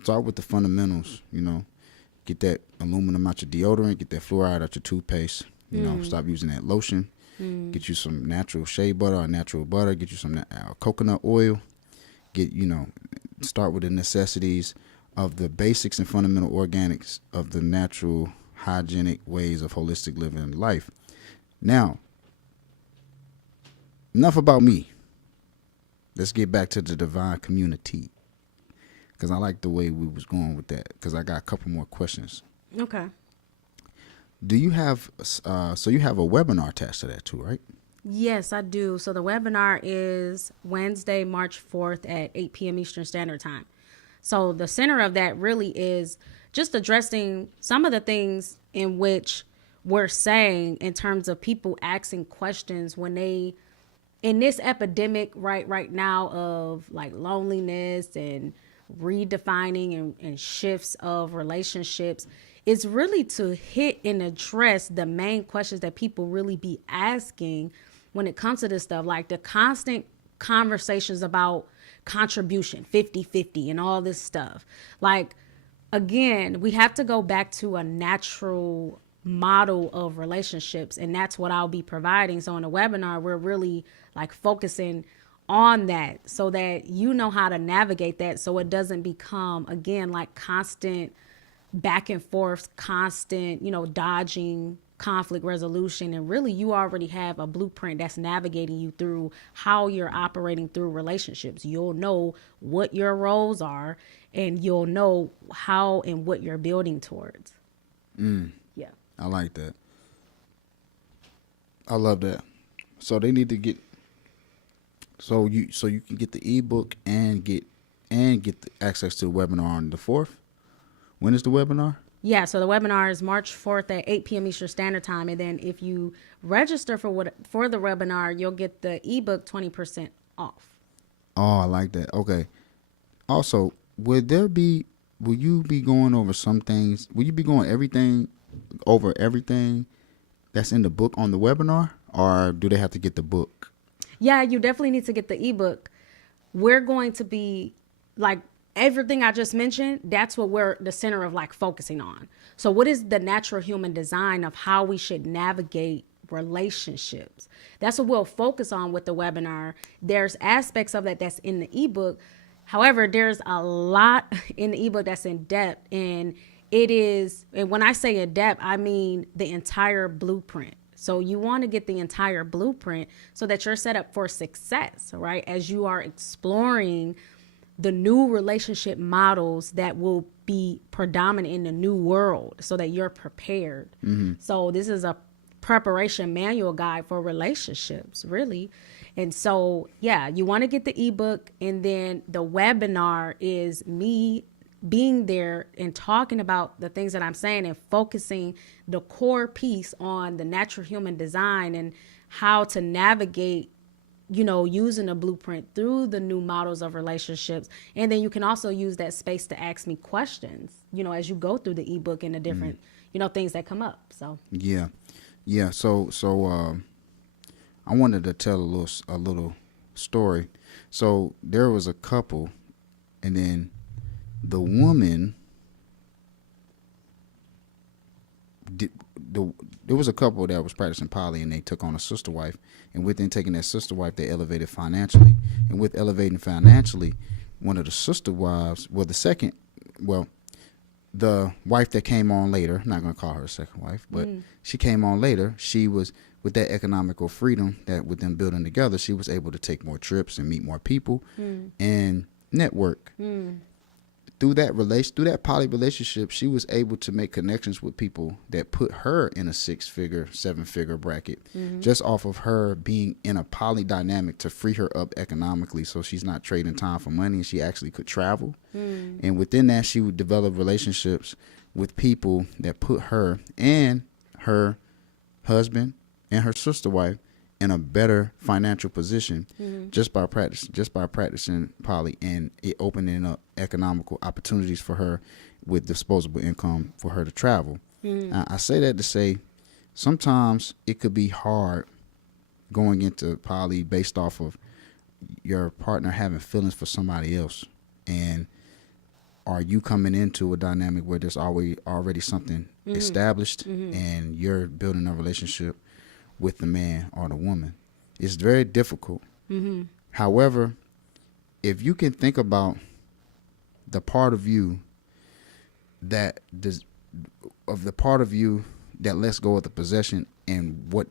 start with the fundamentals, you know. Get that aluminum out your deodorant, get that fluoride out your toothpaste, you know, stop using that lotion. Get you some natural shea butter or natural butter, get you some coconut oil. Start with the necessities of the basics and fundamental organics of the natural hygienic ways of holistic living and life. Now, enough about me. Let's get back to the divine community, because I like the way we was going with that, because I got a couple more questions. Okay. Do you have, so you have a webinar attached to that too, right? Yes, I do. So the webinar is Wednesday, March 4th at 8 p.m. Eastern Standard Time. So the center of that really is just addressing some of the things in which we're saying in terms of people asking questions when they, in this epidemic right now of like loneliness and redefining and shifts of relationships, it's really to hit and address the main questions that people really be asking when it comes to this stuff, like the constant conversations about contribution 50-50 and all this stuff. Like, again, we have to go back to a natural model of relationships, and that's what I'll be providing. So in the webinar, we're really like focusing on that so that you know how to navigate that, so it doesn't become, again, like constant back and forth, constant, dodging conflict resolution. And really, you already have a blueprint that's navigating you through how you're operating through relationships. You'll know what your roles are, and you'll know how and what you're building towards. Yeah. I like that. I love that. So they need to get, so you can get the ebook and get the access to the webinar on the 4th. When is the webinar? Yeah, so the webinar is March 4th at 8 p.m. Eastern Standard Time. And then if you register for the webinar, you'll get the ebook 20% off. Oh, I like that. Okay. Also, will you be going over some things? Will you be going over everything that's in the book on the webinar, or do they have to get the book? Yeah, you definitely need to get the ebook. We're going to be like, everything I just mentioned, that's what we're the center of like focusing on. So what is the natural human design of how we should navigate relationships? That's what we'll focus on with the webinar. There's aspects of that that's in the ebook. However, there's a lot in the ebook that's in depth, and when I say in depth, I mean the entire blueprint. So you want to get the entire blueprint so that you're set up for success, right? As you are exploring the new relationship models that will be predominant in the new world, so that you're prepared. So this is a preparation manual guide for relationships, really. And so, yeah, you want to get the ebook, and then the webinar is me being there and talking about the things that I'm saying and focusing the core piece on the natural human design and how to navigate, using a blueprint through the new models of relationships. And then you can also use that space to ask me questions, as you go through the ebook and the different, things that come up. So Yeah. Yeah. So I wanted to tell a little story. So there was a couple, and then the woman there was a couple that was practicing poly, and they took on a sister wife, and within taking that sister wife, they elevated financially, and with elevating financially, one of the sister wives, the wife that came on later, I'm not going to call her a second wife, but she came on later. She was, with that economical freedom that with them building together, she was able to take more trips and meet more people and network. Through that poly relationship, she was able to make connections with people that put her in a 6-figure, 7-figure bracket, just off of her being in a poly dynamic to free her up economically, so she's not trading time for money, and she actually could travel. And within that, she would develop relationships with people that put her and her husband and her sister wife in a better financial position just by practicing poly, and it opening up economical opportunities for her with disposable income for her to travel. I say that to say sometimes it could be hard going into poly based off of your partner having feelings for somebody else, and are you coming into a dynamic where there's already something established and you're building a relationship with the man or the woman. It's very difficult. However, if you can think about the part of you that lets go of the possession and what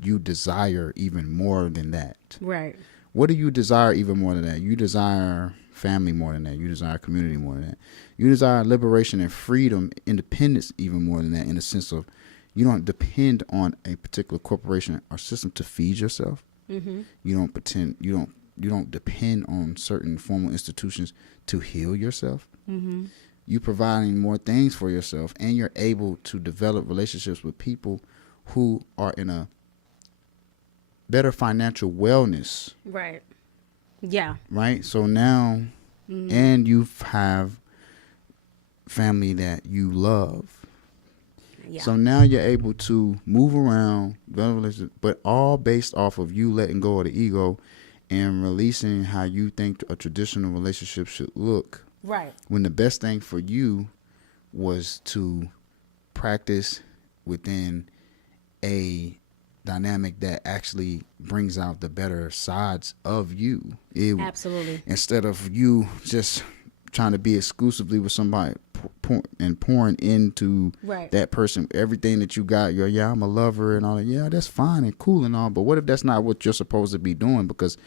you desire even more than that. right. What do you desire even more than that? You desire family more than that. You desire community more than that. You desire liberation and freedom, independence even more than that, in the sense of you don't depend on a particular corporation or system to feed yourself. You don't depend on certain formal institutions to heal yourself. You providing more things for yourself, and you're able to develop relationships with people who are in a better financial wellness. Right. Yeah. Right. So now, and you have family that you love. Yeah. So now you're able to move around, but all based off of you letting go of the ego and releasing how you think a traditional relationship should look. Right. When the best thing for you was to practice within a dynamic that actually brings out the better sides of you. Absolutely. Instead of you just trying to be exclusively with somebody and pouring into that person everything that you got. I'm a lover and all that. Yeah, that's fine and cool and all, but what if that's not what you're supposed to be doing? Because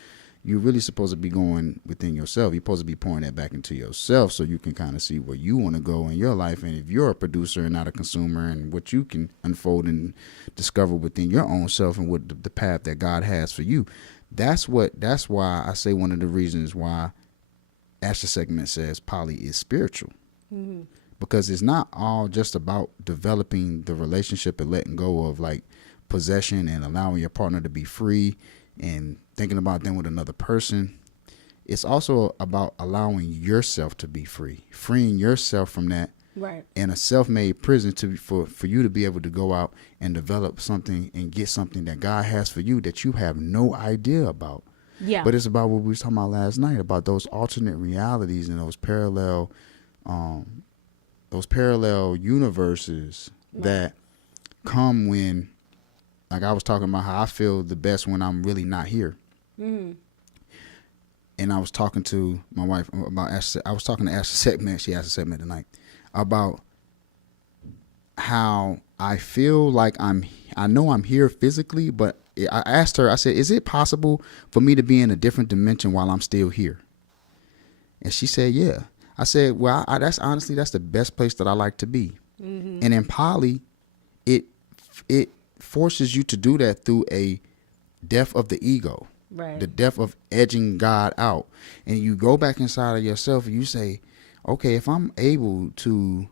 you're really supposed to be going within yourself. You're supposed to be pouring that back into yourself so you can kind of see where you want to go in your life, and if you're a producer and not a consumer, and what you can unfold and discover within your own self and what the path that God has for you. That's why I say one of the reasons why Asher segment says poly is spiritual. Because it's not all just about developing the relationship and letting go of like possession and allowing your partner to be free and thinking about them with another person. It's also about allowing yourself to be free, freeing yourself from that, in a self-made prison for you to be able to go out and develop something and get something that God has for you that you have no idea about. Yeah. But it's about what we were talking about last night, about those alternate realities and those parallel universes that come when, like I was talking about how I feel the best when I'm really not here. And I was talking to my wife about I was talking to Asher segment. She asked a segment tonight about how I feel like I know I'm here physically, but I asked her, I said, is it possible for me to be in a different dimension while I'm still here? And she said, yeah. I said, well, that's the best place that I like to be. And in poly, it forces you to do that through a death of the ego, Right. the death of edging God out. And you go back inside of yourself and you say, okay, if I'm able to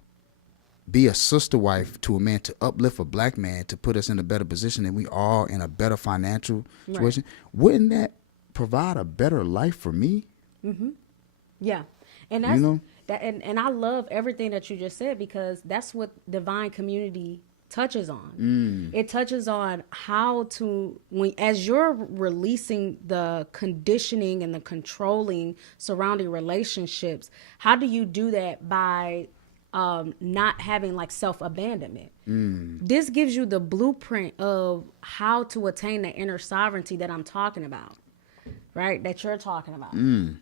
be a sister wife to a man, to uplift a black man, to put us in a better position, and we all in a better financial situation, wouldn't that provide a better life for me? Yeah. And that's You know? that and I love everything that you just said, because that's what divine community touches on. It touches on how to, when as you're releasing the conditioning and the controlling surrounding relationships, how do you do that by not having like self-abandonment? This gives you the blueprint of how to attain the inner sovereignty that I'm talking about, right? That you're talking about.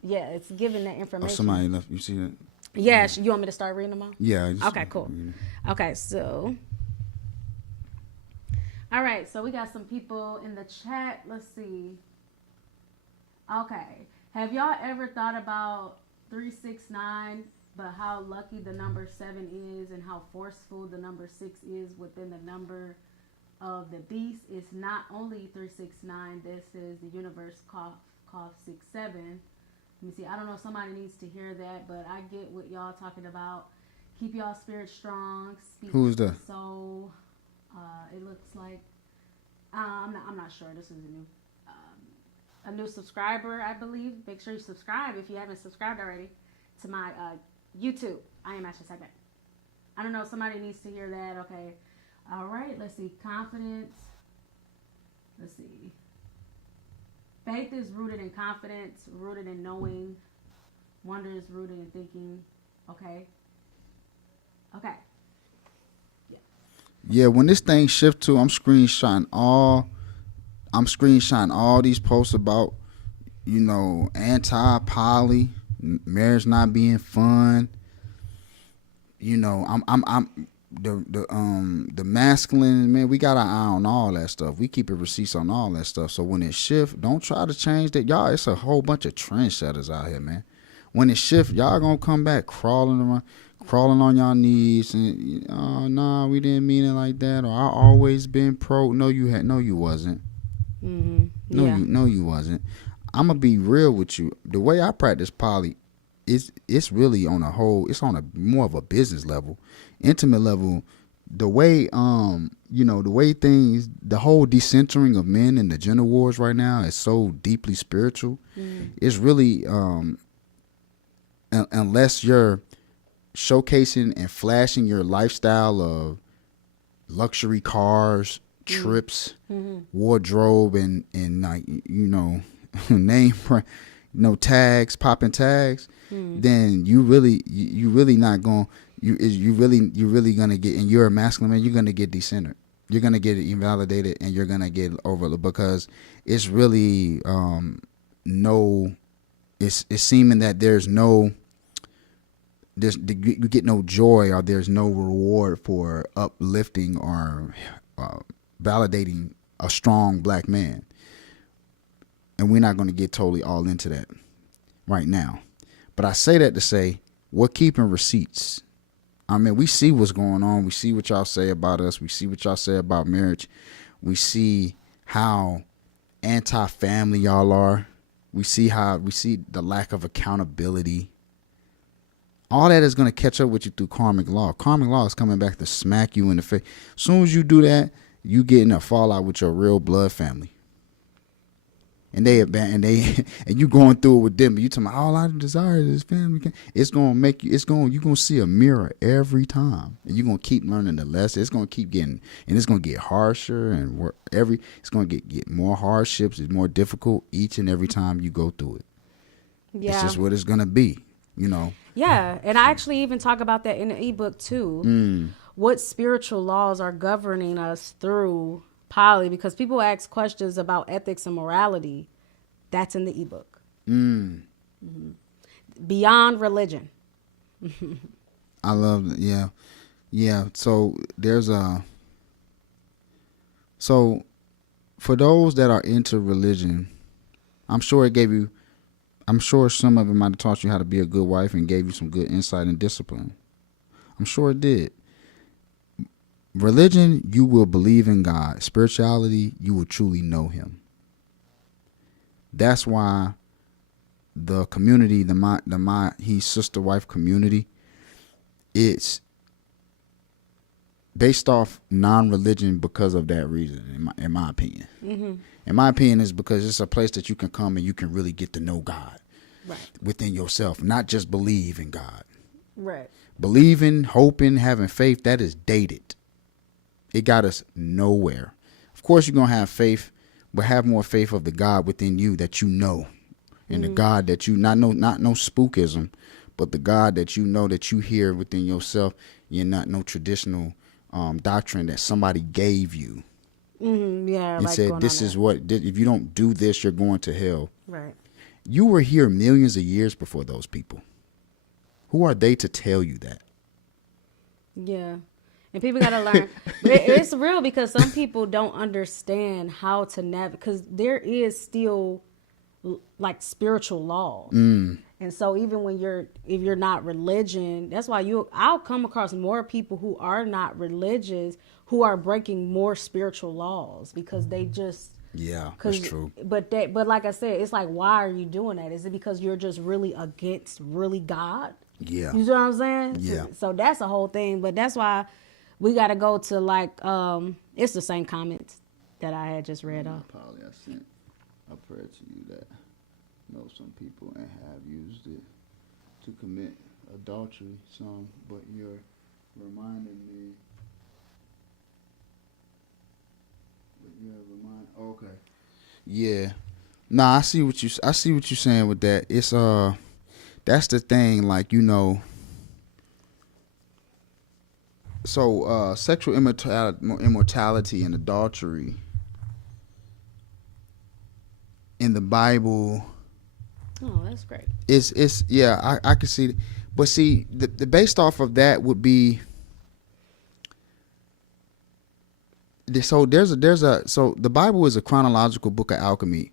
Yeah, it's giving that Oh, information. somebody left. You see that? Yeah, you want me to start reading them all? Yeah. I just- Okay, cool. Okay, so. All right, so we got some people in the chat. Let's see. Okay. Have y'all ever thought about 369, but how lucky the number 7 is and how forceful the number 6 is within the number of the beast? It's not only 369. This is the universe cough 67. Let me see. I don't know if somebody needs to hear that, but I get what y'all talking about. Keep y'all spirit strong. Speak Who's that? So, it looks like I'm not sure. This is a new subscriber, I believe. Make sure you subscribe if you haven't subscribed already to my YouTube. I am Ashley Segment. I don't know. Somebody needs to hear that. Okay. All right. Let's see. Confidence. Let's see. Faith is rooted in confidence, rooted in knowing. Wonder is rooted in thinking. Okay. Okay. Yeah, when this thing shift to, I'm screenshotting all these posts about, anti-poly, marriage not being fun. I'm the masculine, man, we got our eye on all that stuff. We keep receipts on all that stuff. So when it shift, don't try to change that. Y'all, it's a whole bunch of trendsetters out here, man. When it shift, y'all gonna come back crawling on y'all knees and, oh, nah, we didn't mean it like that, or I always been pro. No, you wasn't. No, you wasn't. I'm gonna be real with you. The way I practice poly, it's really on a whole. It's on a more of a business level, intimate level. The way the way things, the whole decentering of men in the gender wars right now is so deeply spiritual. It's really unless you're showcasing and flashing your lifestyle of luxury cars, trips, wardrobe, and like name tags, popping tags, then you really not going you really gonna get, and you're a masculine man, you're gonna get decentered, you're gonna get invalidated, and you're gonna get overlooked, because it's really it's seeming that you get no joy, or there's no reward for uplifting or validating a strong black man. And we're not going to get totally all into that right now. But I say that to say, we're keeping receipts. I mean, we see what's going on. We see what y'all say about us. We see what y'all say about marriage. We see how anti-family y'all are. We see the lack of accountability. All that is going to catch up with you through karmic law. Karmic law is coming back to smack you in the face. As soon as you do that, you get in a fallout with your real blood family. And you going through it with them. You talking about, all I desire is this family. It's going to make you, you're going to see a mirror every time. And you're going to keep learning the lesson. It's going to keep getting, and it's going to get harsher, and it's going to get more hardships. It's more difficult each and every time you go through it. Yeah. It's just what it's going to be, Yeah, and I actually even talk about that in the ebook too. What spiritual laws are governing us through poly? Because people ask questions about ethics and morality. That's in the ebook. Beyond religion. I love it. Yeah. So so for those that are into religion, I'm sure some of it might have taught you how to be a good wife and gave you some good insight and discipline. I'm sure it did. Religion, you will believe in God. Spirituality, you will truly know him. That's why the community, the he sister wife community, it's based off non-religion because of that reason, in my opinion. Mm-hmm. In my opinion, is because it's a place that you can come and you can really get to know God Right. within yourself, not just believe in God. Right. Believing, hoping, having faith, that is dated. It got us nowhere. Of course, you're going to have faith, but have more faith of the God within you that you know. And the God that you, not no spookism, but the God that you know, that you hear within yourself. You're not no traditional doctrine that somebody gave you Mm-hmm. Yeah. and Like said, going this on is that. what, if you don't do this, you're going to hell. Right. You were here millions of years before those people. Who are they to tell you that? Yeah. And people got to learn. But it's real because some people don't understand how to navigate, because there is still like spiritual laws. And so even when if you're not religion, that's why I'll come across more people who are not religious who are breaking more spiritual laws because they just, Yeah, that's 'cause- true. But like I said, it's like, why are you doing that? Is it because you're just really against really God? Yeah. You know what I'm saying? Yeah. So that's the whole thing. But that's why we got to go to like, it's the same comments that I had just read off. Polly, I sent a prayer to you that know some people and have used it to commit adultery, some, but you're reminding me. Okay. Yeah. Nah, I see what you're saying with that. It's that's the thing, like, you know. So sexual immortality and adultery in the Bible, Oh, that's great. it's yeah, I can see, but see the based off of that would be. So so the Bible is a chronological book of alchemy,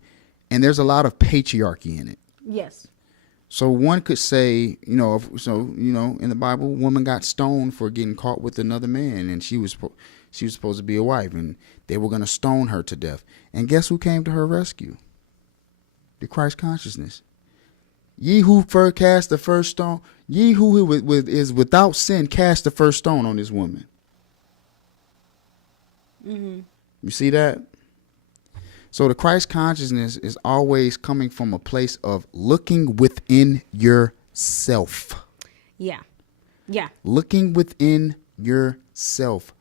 and there's a lot of patriarchy in it. Yes. So one could say, in the Bible, a woman got stoned for getting caught with another man, and she was supposed to be a wife, and they were going to stone her to death. And guess who came to her rescue? The Christ consciousness. Ye who cast the first stone, ye who is without sin, cast the first stone on this woman. Mm-hmm. You see that? So the Christ consciousness is always coming from a place of looking within yourself. Yeah. Yeah. Looking within yourself.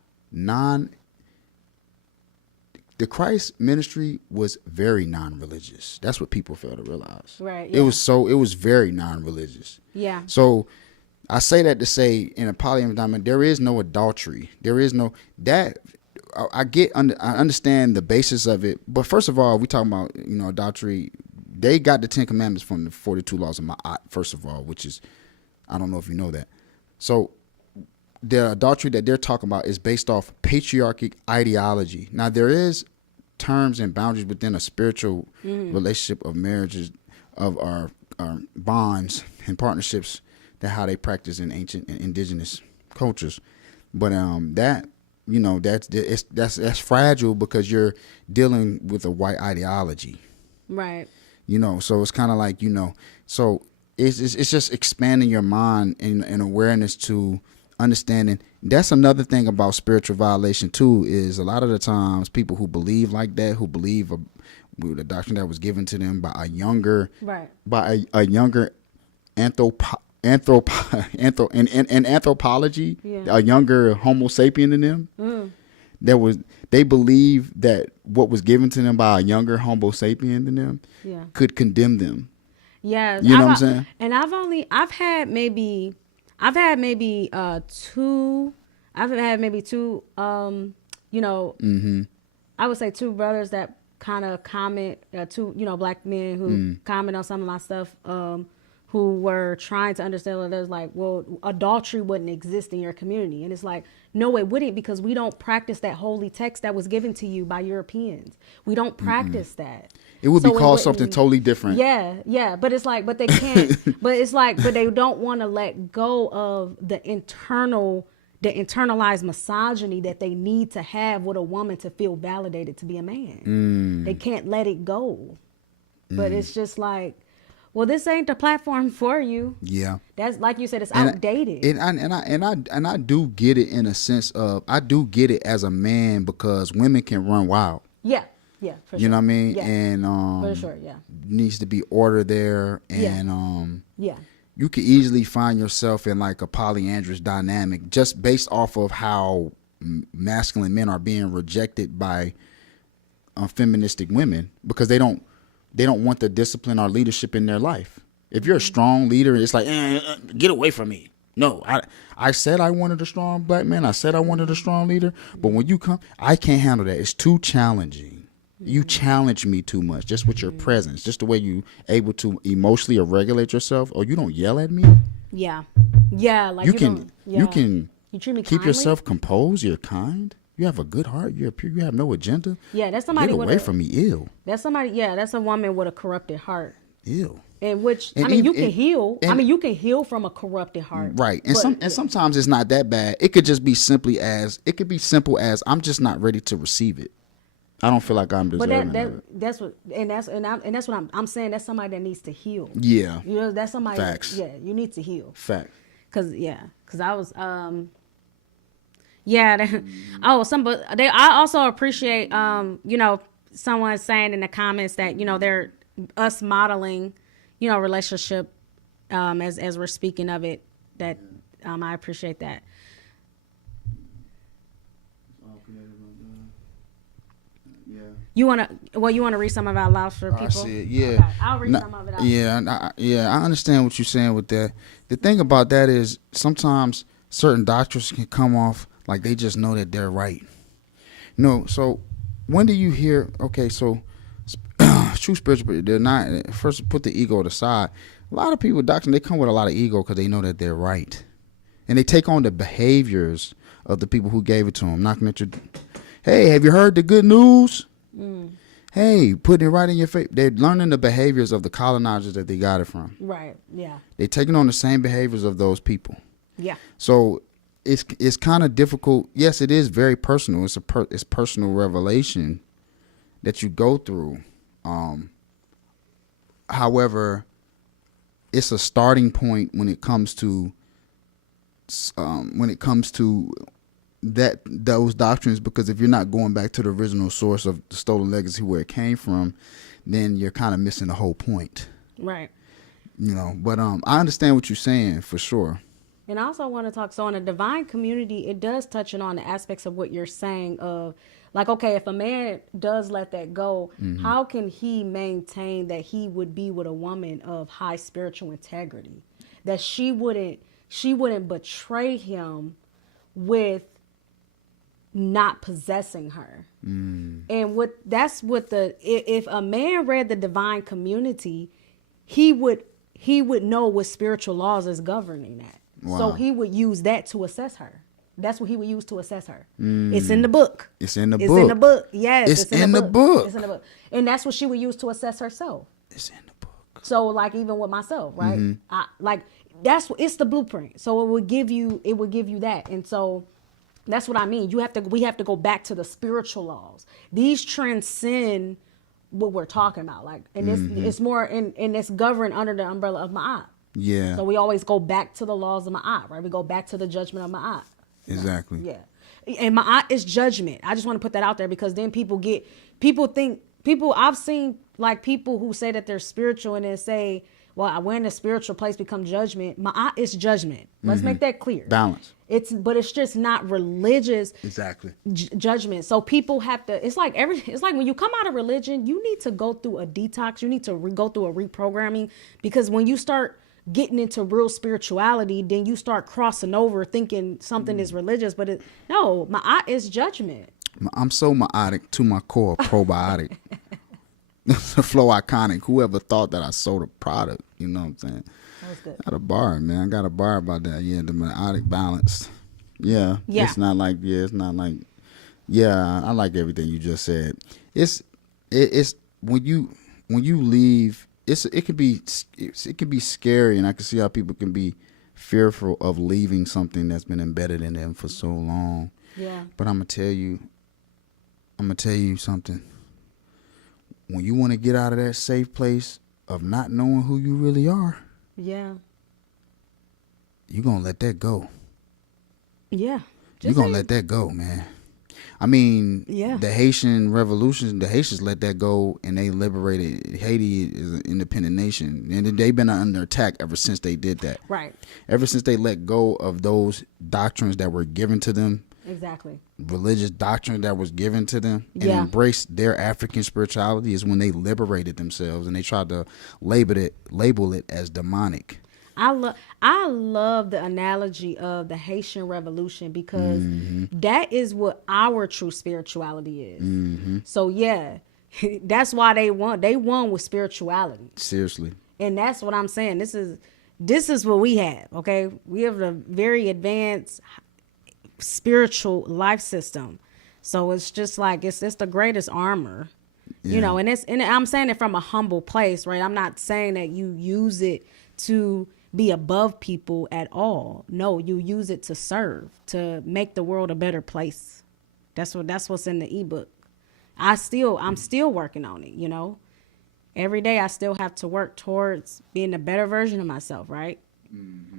The Christ ministry was very non-religious. That's what people fail to realize. Right. It was very non-religious. Yeah. So I say that to say, in a polyamorous dynamic, there is no adultery. There is no that. I understand the basis of it, but first of all, we talking about adultery. They got the 10 Commandments from the 42 laws of Ma'at, first of all, which is, I don't know if you know that. So the adultery that they're talking about is based off patriarchic ideology. Now there is terms and boundaries within a spiritual relationship of marriages, of our bonds and partnerships, that how they practice in ancient and indigenous cultures, but that's fragile because you're dealing with a white ideology. Right. So it's kind of like, so it's just expanding your mind and awareness to understanding. That's another thing about spiritual violation too, is a lot of the times people who believe like that, who believe with the doctrine that was given to them by a younger, Right. by a younger anthropology, Yeah. a younger Homo sapien than them. They believe that what was given to them by a younger Homo sapien than them Yeah. could condemn them. Yeah. You know what I'm saying? And I've had maybe two, I would say two brothers that kind of comment, two, black men who comment on some of my stuff, who were trying to understand that there's like, well, adultery wouldn't exist in your community. And it's like, no, it wouldn't, because we don't practice that holy text that was given to you by Europeans. We don't practice that. It would So be called wouldn't- something totally different. Yeah. But it's like, but they can't, but they don't want to let go of the internal the internalized misogyny that they need to have with a woman to feel validated to be a man. They can't let it go. But it's just like, well, this ain't the platform for you. Yeah. That's like you said, it's outdated. And I do get it in a sense of, I do get it as a man, because women can run wild. Yeah, for sure. You know what I mean? Yeah. And For sure, yeah. needs to be order there, Yeah. and Yeah. you could easily find yourself in like a polyandrous dynamic just based off of how masculine men are being rejected by feministic women, because they don't want the discipline or leadership in their life. If you're a strong leader, it's like, get away from me. No, I said I wanted a strong black man. I said I wanted a strong leader. But when you come, I can't handle that. It's too challenging. You challenge me too much just with your presence, just the way you able to emotionally regulate yourself. Or you don't yell at me. Yeah. Yeah. Like You don't- yeah. you can You treat me keep kindly? yourself composed. You're kind. You have a good heart. You're pure. You have no agenda. Yeah, that's somebody Get with away a, from me. Ew. That's somebody. Yeah, that's a woman with a corrupted heart. Ew. And which And I mean, you even- can heal. I and- mean, you can heal from a corrupted heart. Right. And But- sometimes it's not that bad. It could just be simple as I'm just not ready to receive it. I don't feel like I'm But deserving that of it. that's what that's what I'm saying. That's somebody that needs to heal. Yeah. You know, that's somebody. Facts. Yeah, you need to heal. Fact. Cause I was yeah. I also appreciate someone saying in the comments that they're us modeling relationship as we're speaking of it, that I appreciate that. You want to read some of it out loud for people? I see it. Yeah. Okay, I'll read some of it out. Yeah. I understand what you're saying with that. The thing about that is sometimes certain doctors can come off like they just know that they're right. No. So when do you hear? Okay. So true spiritual, they're not. First, put the ego aside. A lot of people, doctors, they come with a lot of ego because they know that they're right, and they take on the behaviors of the people who gave it to them. Knocking at your, hey, have you heard the good news? Hey, putting it right in your face. They're learning the behaviors of the colonizers that they got it from. Right. Yeah. They're taking on the same behaviors of those people. Yeah. So it's kind of difficult. Yes, it is very personal. It's personal revelation that you go through. However, it's a starting point when it comes to those doctrines, because if you're not going back to the original source of the stolen legacy where it came from, then you're kind of missing the whole point. Right. But I understand what you're saying for sure. And I also want to talk, so in a divine community, it does touch on the aspects of what you're saying of, like, okay, if a man does let that go, how can he maintain that he would be with a woman of high spiritual integrity? That she wouldn't betray him with not possessing her. And if a man read the divine community, he would know what spiritual laws is governing that. Wow. So he would use that to assess her. That's what he would use to assess her. It's in the book. It's in the It's book. in the book. Yes. It's in the book. It's in the book. And that's what she would use to assess herself. It's in the book. So like even with myself, right? Mm-hmm. It's the blueprint. So it would give you that. And so that's what I mean. We have to go back to the spiritual laws. These transcend what we're talking about. Like, and it's more and it's governed under the umbrella of Ma'at. Yeah. So we always go back to the laws of Ma'at, right? We go back to the judgment of Ma'at. Exactly. Yeah. And Ma'at is judgment. I just want to put that out there because then I've seen like people who say that they're spiritual and then say, well, when the spiritual place become judgment, Ma'at is judgment. Let's make that clear. Balance. But it's just not religious Exactly. judgment. So people have to, it's like when you come out of religion, you need to go through a detox. You need to go through a reprogramming, because when you start getting into real spirituality, then you start crossing over thinking something is religious, but no, Ma'at is judgment. I'm so myotic to my core, probiotic. The flow iconic. Whoever thought that I sold a product, you know what I'm saying? That was good. I got a bar, man. I got a bar about that. Yeah, the myotic balanced. Yeah. Yeah. It's not like I like everything you just said. It's when you leave, it can be scary, and I can see how people can be fearful of leaving something that's been embedded in them for so long. Yeah. But I'm gonna tell you something. When you want to get out of that safe place of not knowing who you really are, Yeah. you're gonna let that go. Yeah. You're gonna let that go, man. I mean, Yeah. the Haitian revolution, the Haitians let that go, and they liberated Haiti as an independent nation, and they've been under attack ever since they did that. Right. Ever since they let go of those doctrines that were given to them, Exactly. religious doctrine that was given to them, and Yeah. embraced their African spirituality, is when they liberated themselves, and they tried to label it as demonic. I love the analogy of the Haitian Revolution because that is what our true spirituality is. So yeah, that's why they won. They won with spirituality, Seriously. and that's what I'm saying. This is what we have. Okay, we have a very advanced spiritual life system. So it's just like it's the greatest armor. You know, and I'm saying it from a humble place, right? I'm not saying that you use it to be above people at all. No, you use it to serve, to make the world a better place. That's what's in the ebook. I'm still working on it, you know. Every day I still have to work towards being a better version of myself, right?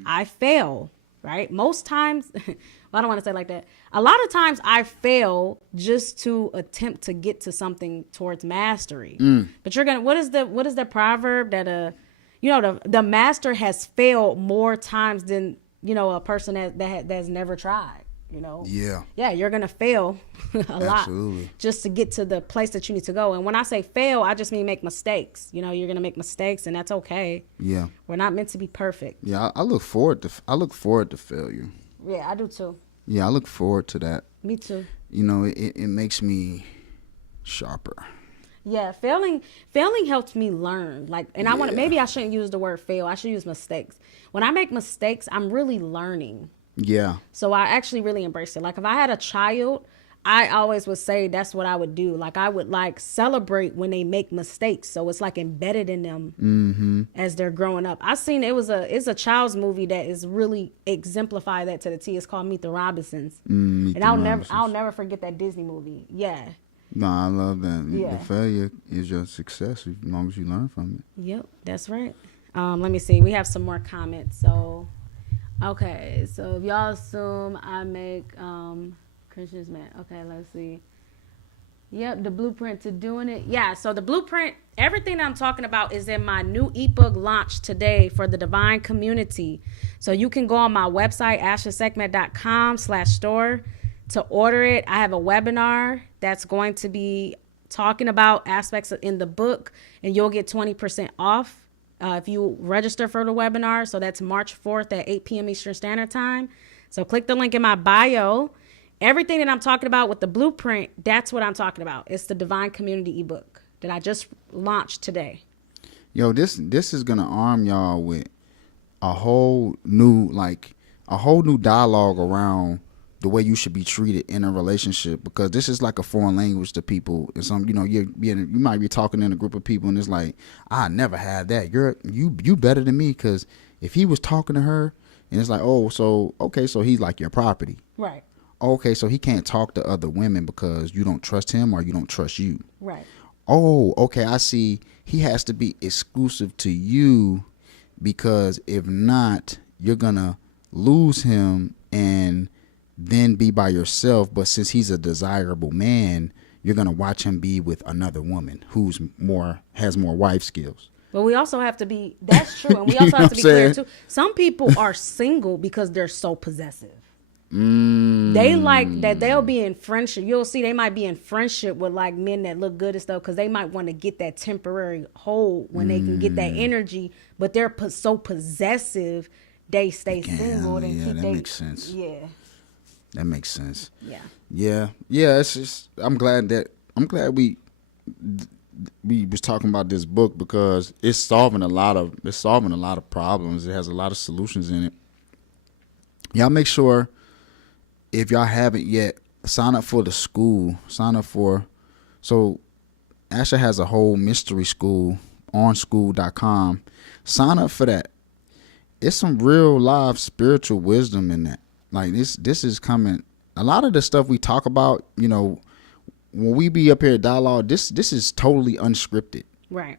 I fail, right? Most times, well, I don't want to say it like that. A lot of times I fail just to attempt to get to something towards mastery. But what is the proverb that the master has failed more times than, a person that's never tried, Yeah. Yeah, you're going to fail a lot Absolutely. just to get to the place that you need to go. And when I say fail, I just mean make mistakes. You're going to make mistakes, and that's okay. Yeah. We're not meant to be perfect. Yeah. I look forward to failure. Yeah, I do too. Yeah, I look forward to that. Me too. It makes me sharper. Yeah, failing helps me learn. Like, and maybe I shouldn't use the word fail. I should use mistakes. When I make mistakes, I'm really learning. Yeah. So I actually really embrace it. Like, if I had a child, I always would say that's what I would do. Like, I would celebrate when they make mistakes. So it's like embedded in them as they're growing up. I seen it's a child's movie that is really exemplify that to the T. It's called Meet the Robinsons. And I'll never forget that Disney movie. Yeah. No, I love that. Yeah. The failure is your success as long as you learn from it. Yep, that's right. Let me see. We have some more comments. So, okay. So if y'all assume I make Christians mad. Okay, let's see. Yep, the blueprint to doing it. Yeah, so the blueprint, everything that I'm talking about is in my new ebook launch today for the Divine Community. So you can go on my website, ashasekmet.com/store to order it. I have a webinar that's going to be talking about aspects in the book, and you'll get 20% off if you register for the webinar. So that's March 4th at 8 p.m. Eastern Standard Time. So click the link in my bio. Everything that I'm talking about with the blueprint, that's what I'm talking about. It's the Divine Community ebook that I just launched today. Yo, this is gonna arm y'all with a whole new dialogue around the way you should be treated in a relationship, because this is like a foreign language to people. And some, you might be talking in a group of people, and it's like, I never had that. You better than me, because if he was talking to her, and it's like, oh, so okay, so he's like your property. Right. Okay, so he can't talk to other women because you don't trust him or you don't trust you. Right. Oh, okay, I see. He has to be exclusive to you, because if not, you're gonna lose him and then be by yourself. But since he's a desirable man, you're gonna watch him be with another woman who's has more wife skills. But we also have to be, that's true. And we also have to be clear too. Some people are single because they're so possessive. They like that they'll be in friendship. You'll see they might be in friendship with like men that look good and stuff, because they might want to get that temporary hold when they can get that energy, but they're so possessive they stay single and yeah, keep that makes sense. Yeah. That makes sense. Yeah. Yeah. It's just, I'm glad we was talking about this book, because it's solving a lot of problems. It has a lot of solutions in it. Y'all make sure, if y'all haven't yet, sign up for the school. So Asha has a whole mystery school on school.com. Sign up for that. it's some real live spiritual wisdom in that. Like this is coming. A lot of the stuff we talk about, when we be up here at dialogue, this is totally unscripted. Right.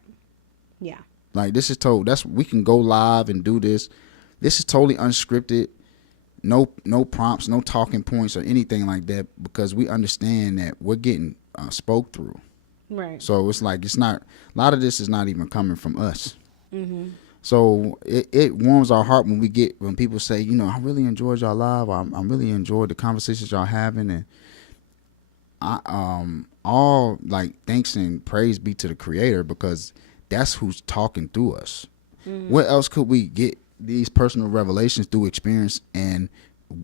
Yeah. Like this is we can go live and do this. This is totally unscripted. No prompts, no talking points or anything like that, because we understand that we're getting spoke through. Right. So it's like it's not, a lot of this is not even coming from us. So it warms our heart when people say, I really enjoyed y'all live. I really enjoyed the conversations y'all having, and all like thanks and praise be to the Creator, because that's who's talking through us. What else could we get these personal revelations through experience and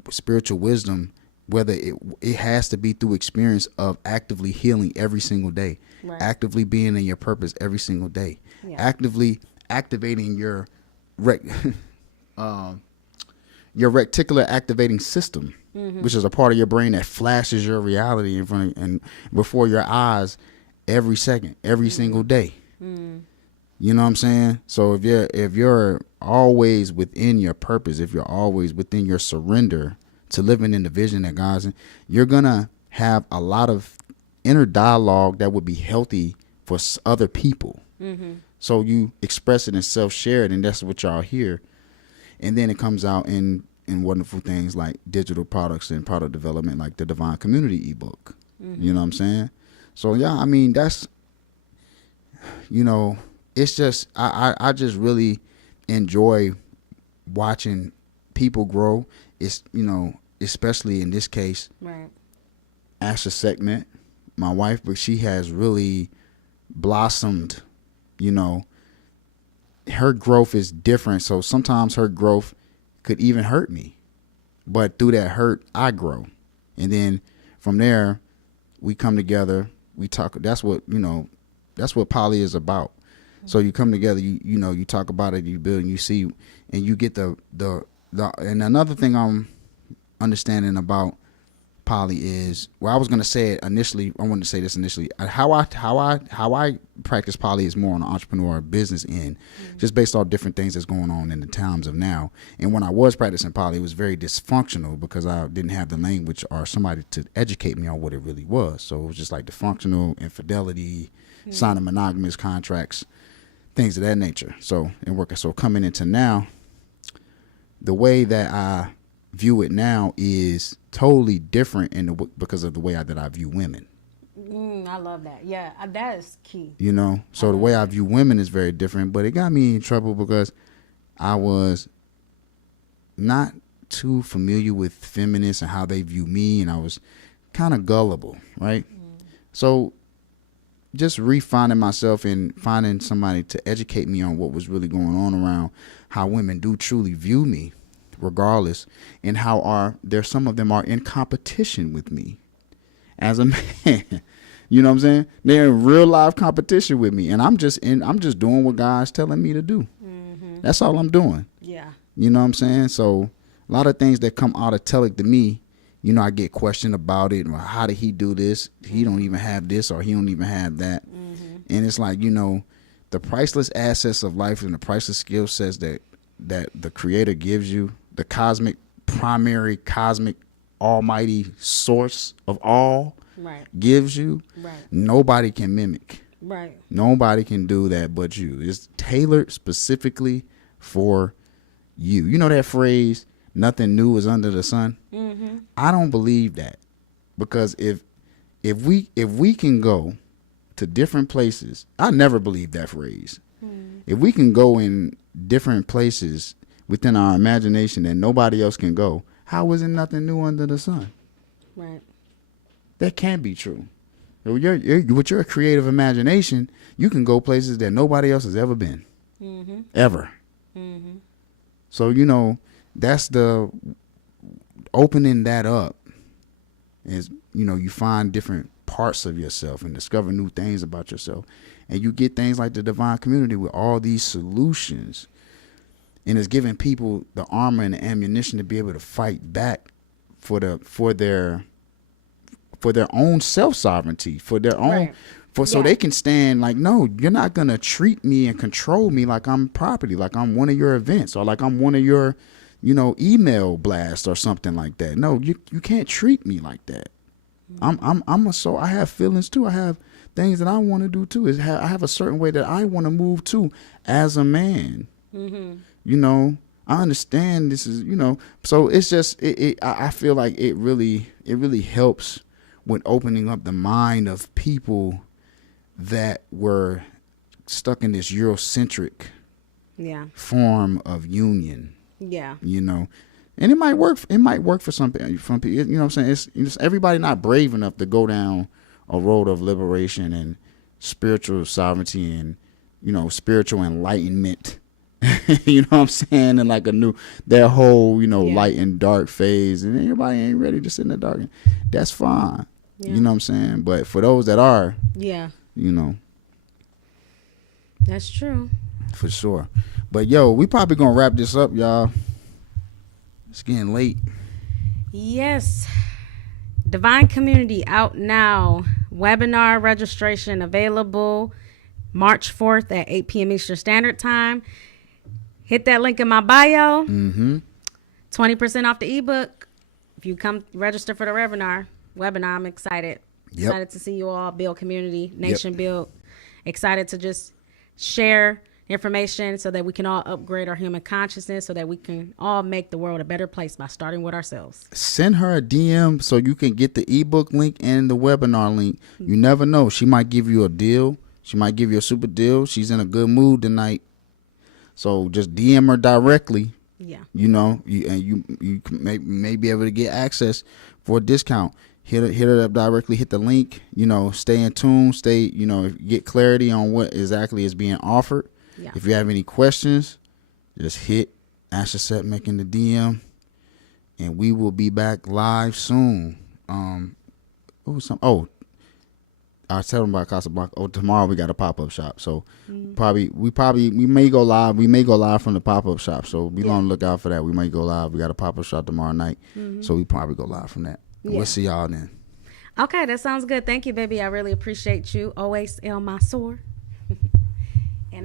spiritual wisdom? Whether it has to be through experience of actively healing every single day, Right. actively being in your purpose every single day, Yeah. actively activating your your reticular activating system, which is a part of your brain that flashes your reality in front of, and before your eyes every second, every single day. You know what I'm saying? So if you're always within your purpose, if you're always within your surrender to living in the vision that God's in, you're gonna have a lot of inner dialogue that would be healthy for other people. So you express it and self-share it, and that's what y'all hear. And then it comes out in wonderful things like digital products and product development, like the Divine Community ebook. You know what I'm saying? So yeah, I mean, that's, it's just, I just really enjoy watching people grow. It's, especially in this case, Right. Asha Segment, my wife, but she has really blossomed. Her growth is different. So sometimes her growth could even hurt me, but through that hurt, I grow. And then from there, we come together, we talk. That's what poly is about. So you come together, you talk about it, you build, and you see, and you get the and another thing I'm understanding about poly is, I was going to say it initially. I wanted to say this initially. How I practice poly is more on the entrepreneur business end, just based off different things that's going on in the times of now. And when I was practicing poly, it was very dysfunctional because I didn't have the language or somebody to educate me on what it really was. So it was just like dysfunctional, infidelity, signing monogamous contracts, things of that nature. So coming into now, the way that I view it now is totally different because of the way that I view women. I love that. Yeah, that is key. So the way I view women is very different, but it got me in trouble because I was not too familiar with feminists and how they view me, and I was kind of gullible, right? So just refining myself and finding somebody to educate me on what was really going on around how women do truly view me, regardless, and how there's some of them are in competition with me as a man. You know what I'm saying? They're in real life competition with me, and I'm just doing what God's telling me to do. That's all I'm doing. Yeah. You know what I'm saying? So a lot of things that come out of telic to me, I get questioned about it. Well, how did he do this? He don't even have this, or he don't even have that. And it's like, the priceless assets of life and the priceless skill sets that the Creator gives you, the primary cosmic almighty source of all, Right. gives you, Right. nobody can mimic. Right. Nobody can do that but you. It's tailored specifically for you. You know that phrase, nothing new is under the sun? I don't believe that, because if we can go to different places, I never believed that phrase. If we can go in different places within our imagination that nobody else can go, how is it nothing new under the sun? Right. That can't be true. With your creative imagination, you can go places that nobody else has ever been. Ever. So, that's the opening that up is, you find different parts of yourself and discover new things about yourself. And you get things like the Divine Community with all these solutions. And it's giving people the armor and the ammunition to be able to fight back for their own self-sovereignty, for their own, Right. so they can stand like, no, you're not gonna treat me and control me like I'm property, like I'm one of your events, or like I'm one of your, email blasts or something like that. No, you can't treat me like that. I have feelings too. I have things that I want to do too. I have a certain way that I want to move too as a man. I understand this is, so it's just, I feel like it really helps with opening up the mind of people that were stuck in this Eurocentric form of union. Yeah. And it might work. It might work for some people. You know what I'm saying? It's everybody not brave enough to go down a road of liberation and spiritual sovereignty and, spiritual enlightenment. You know what I'm saying? And like their whole, light and dark phase. And everybody ain't ready to sit in the dark. That's fine. Yeah. You know what I'm saying? But for those that are, that's true. For sure. But yo, we probably gonna wrap this up, y'all. It's getting late. Yes. Divine Community out now. Webinar registration available March 4th at 8 p.m. Eastern Standard Time. Hit that link in my bio. 20% off the ebook. If you come register for the webinar, I'm excited. Yep. Excited to see you all build community, nation build. Excited to just share information so that we can all upgrade our human consciousness so that we can all make the world a better place by starting with ourselves. Send her a DM so you can get the ebook link and the webinar link. You never know. She might give you a deal. She might give you a super deal. She's in a good mood tonight. So just DM her directly. Yeah. You may be able to get access for a discount. Hit her up directly. Hit the link. Stay in tune. Get clarity on what exactly is being offered. Yeah. If you have any questions, just hit Asher Setmack in the DM, and we will be back live soon. I'll tell them about Casablanca. Tomorrow we got a pop-up shop, so we may go live. We may go live from the pop-up shop, so be on the lookout for that. We might go live. We got a pop-up shop tomorrow night, so we probably go live from that. Yeah. We'll see y'all then. Okay, that sounds good. Thank you, baby. I really appreciate you. Always El Masor.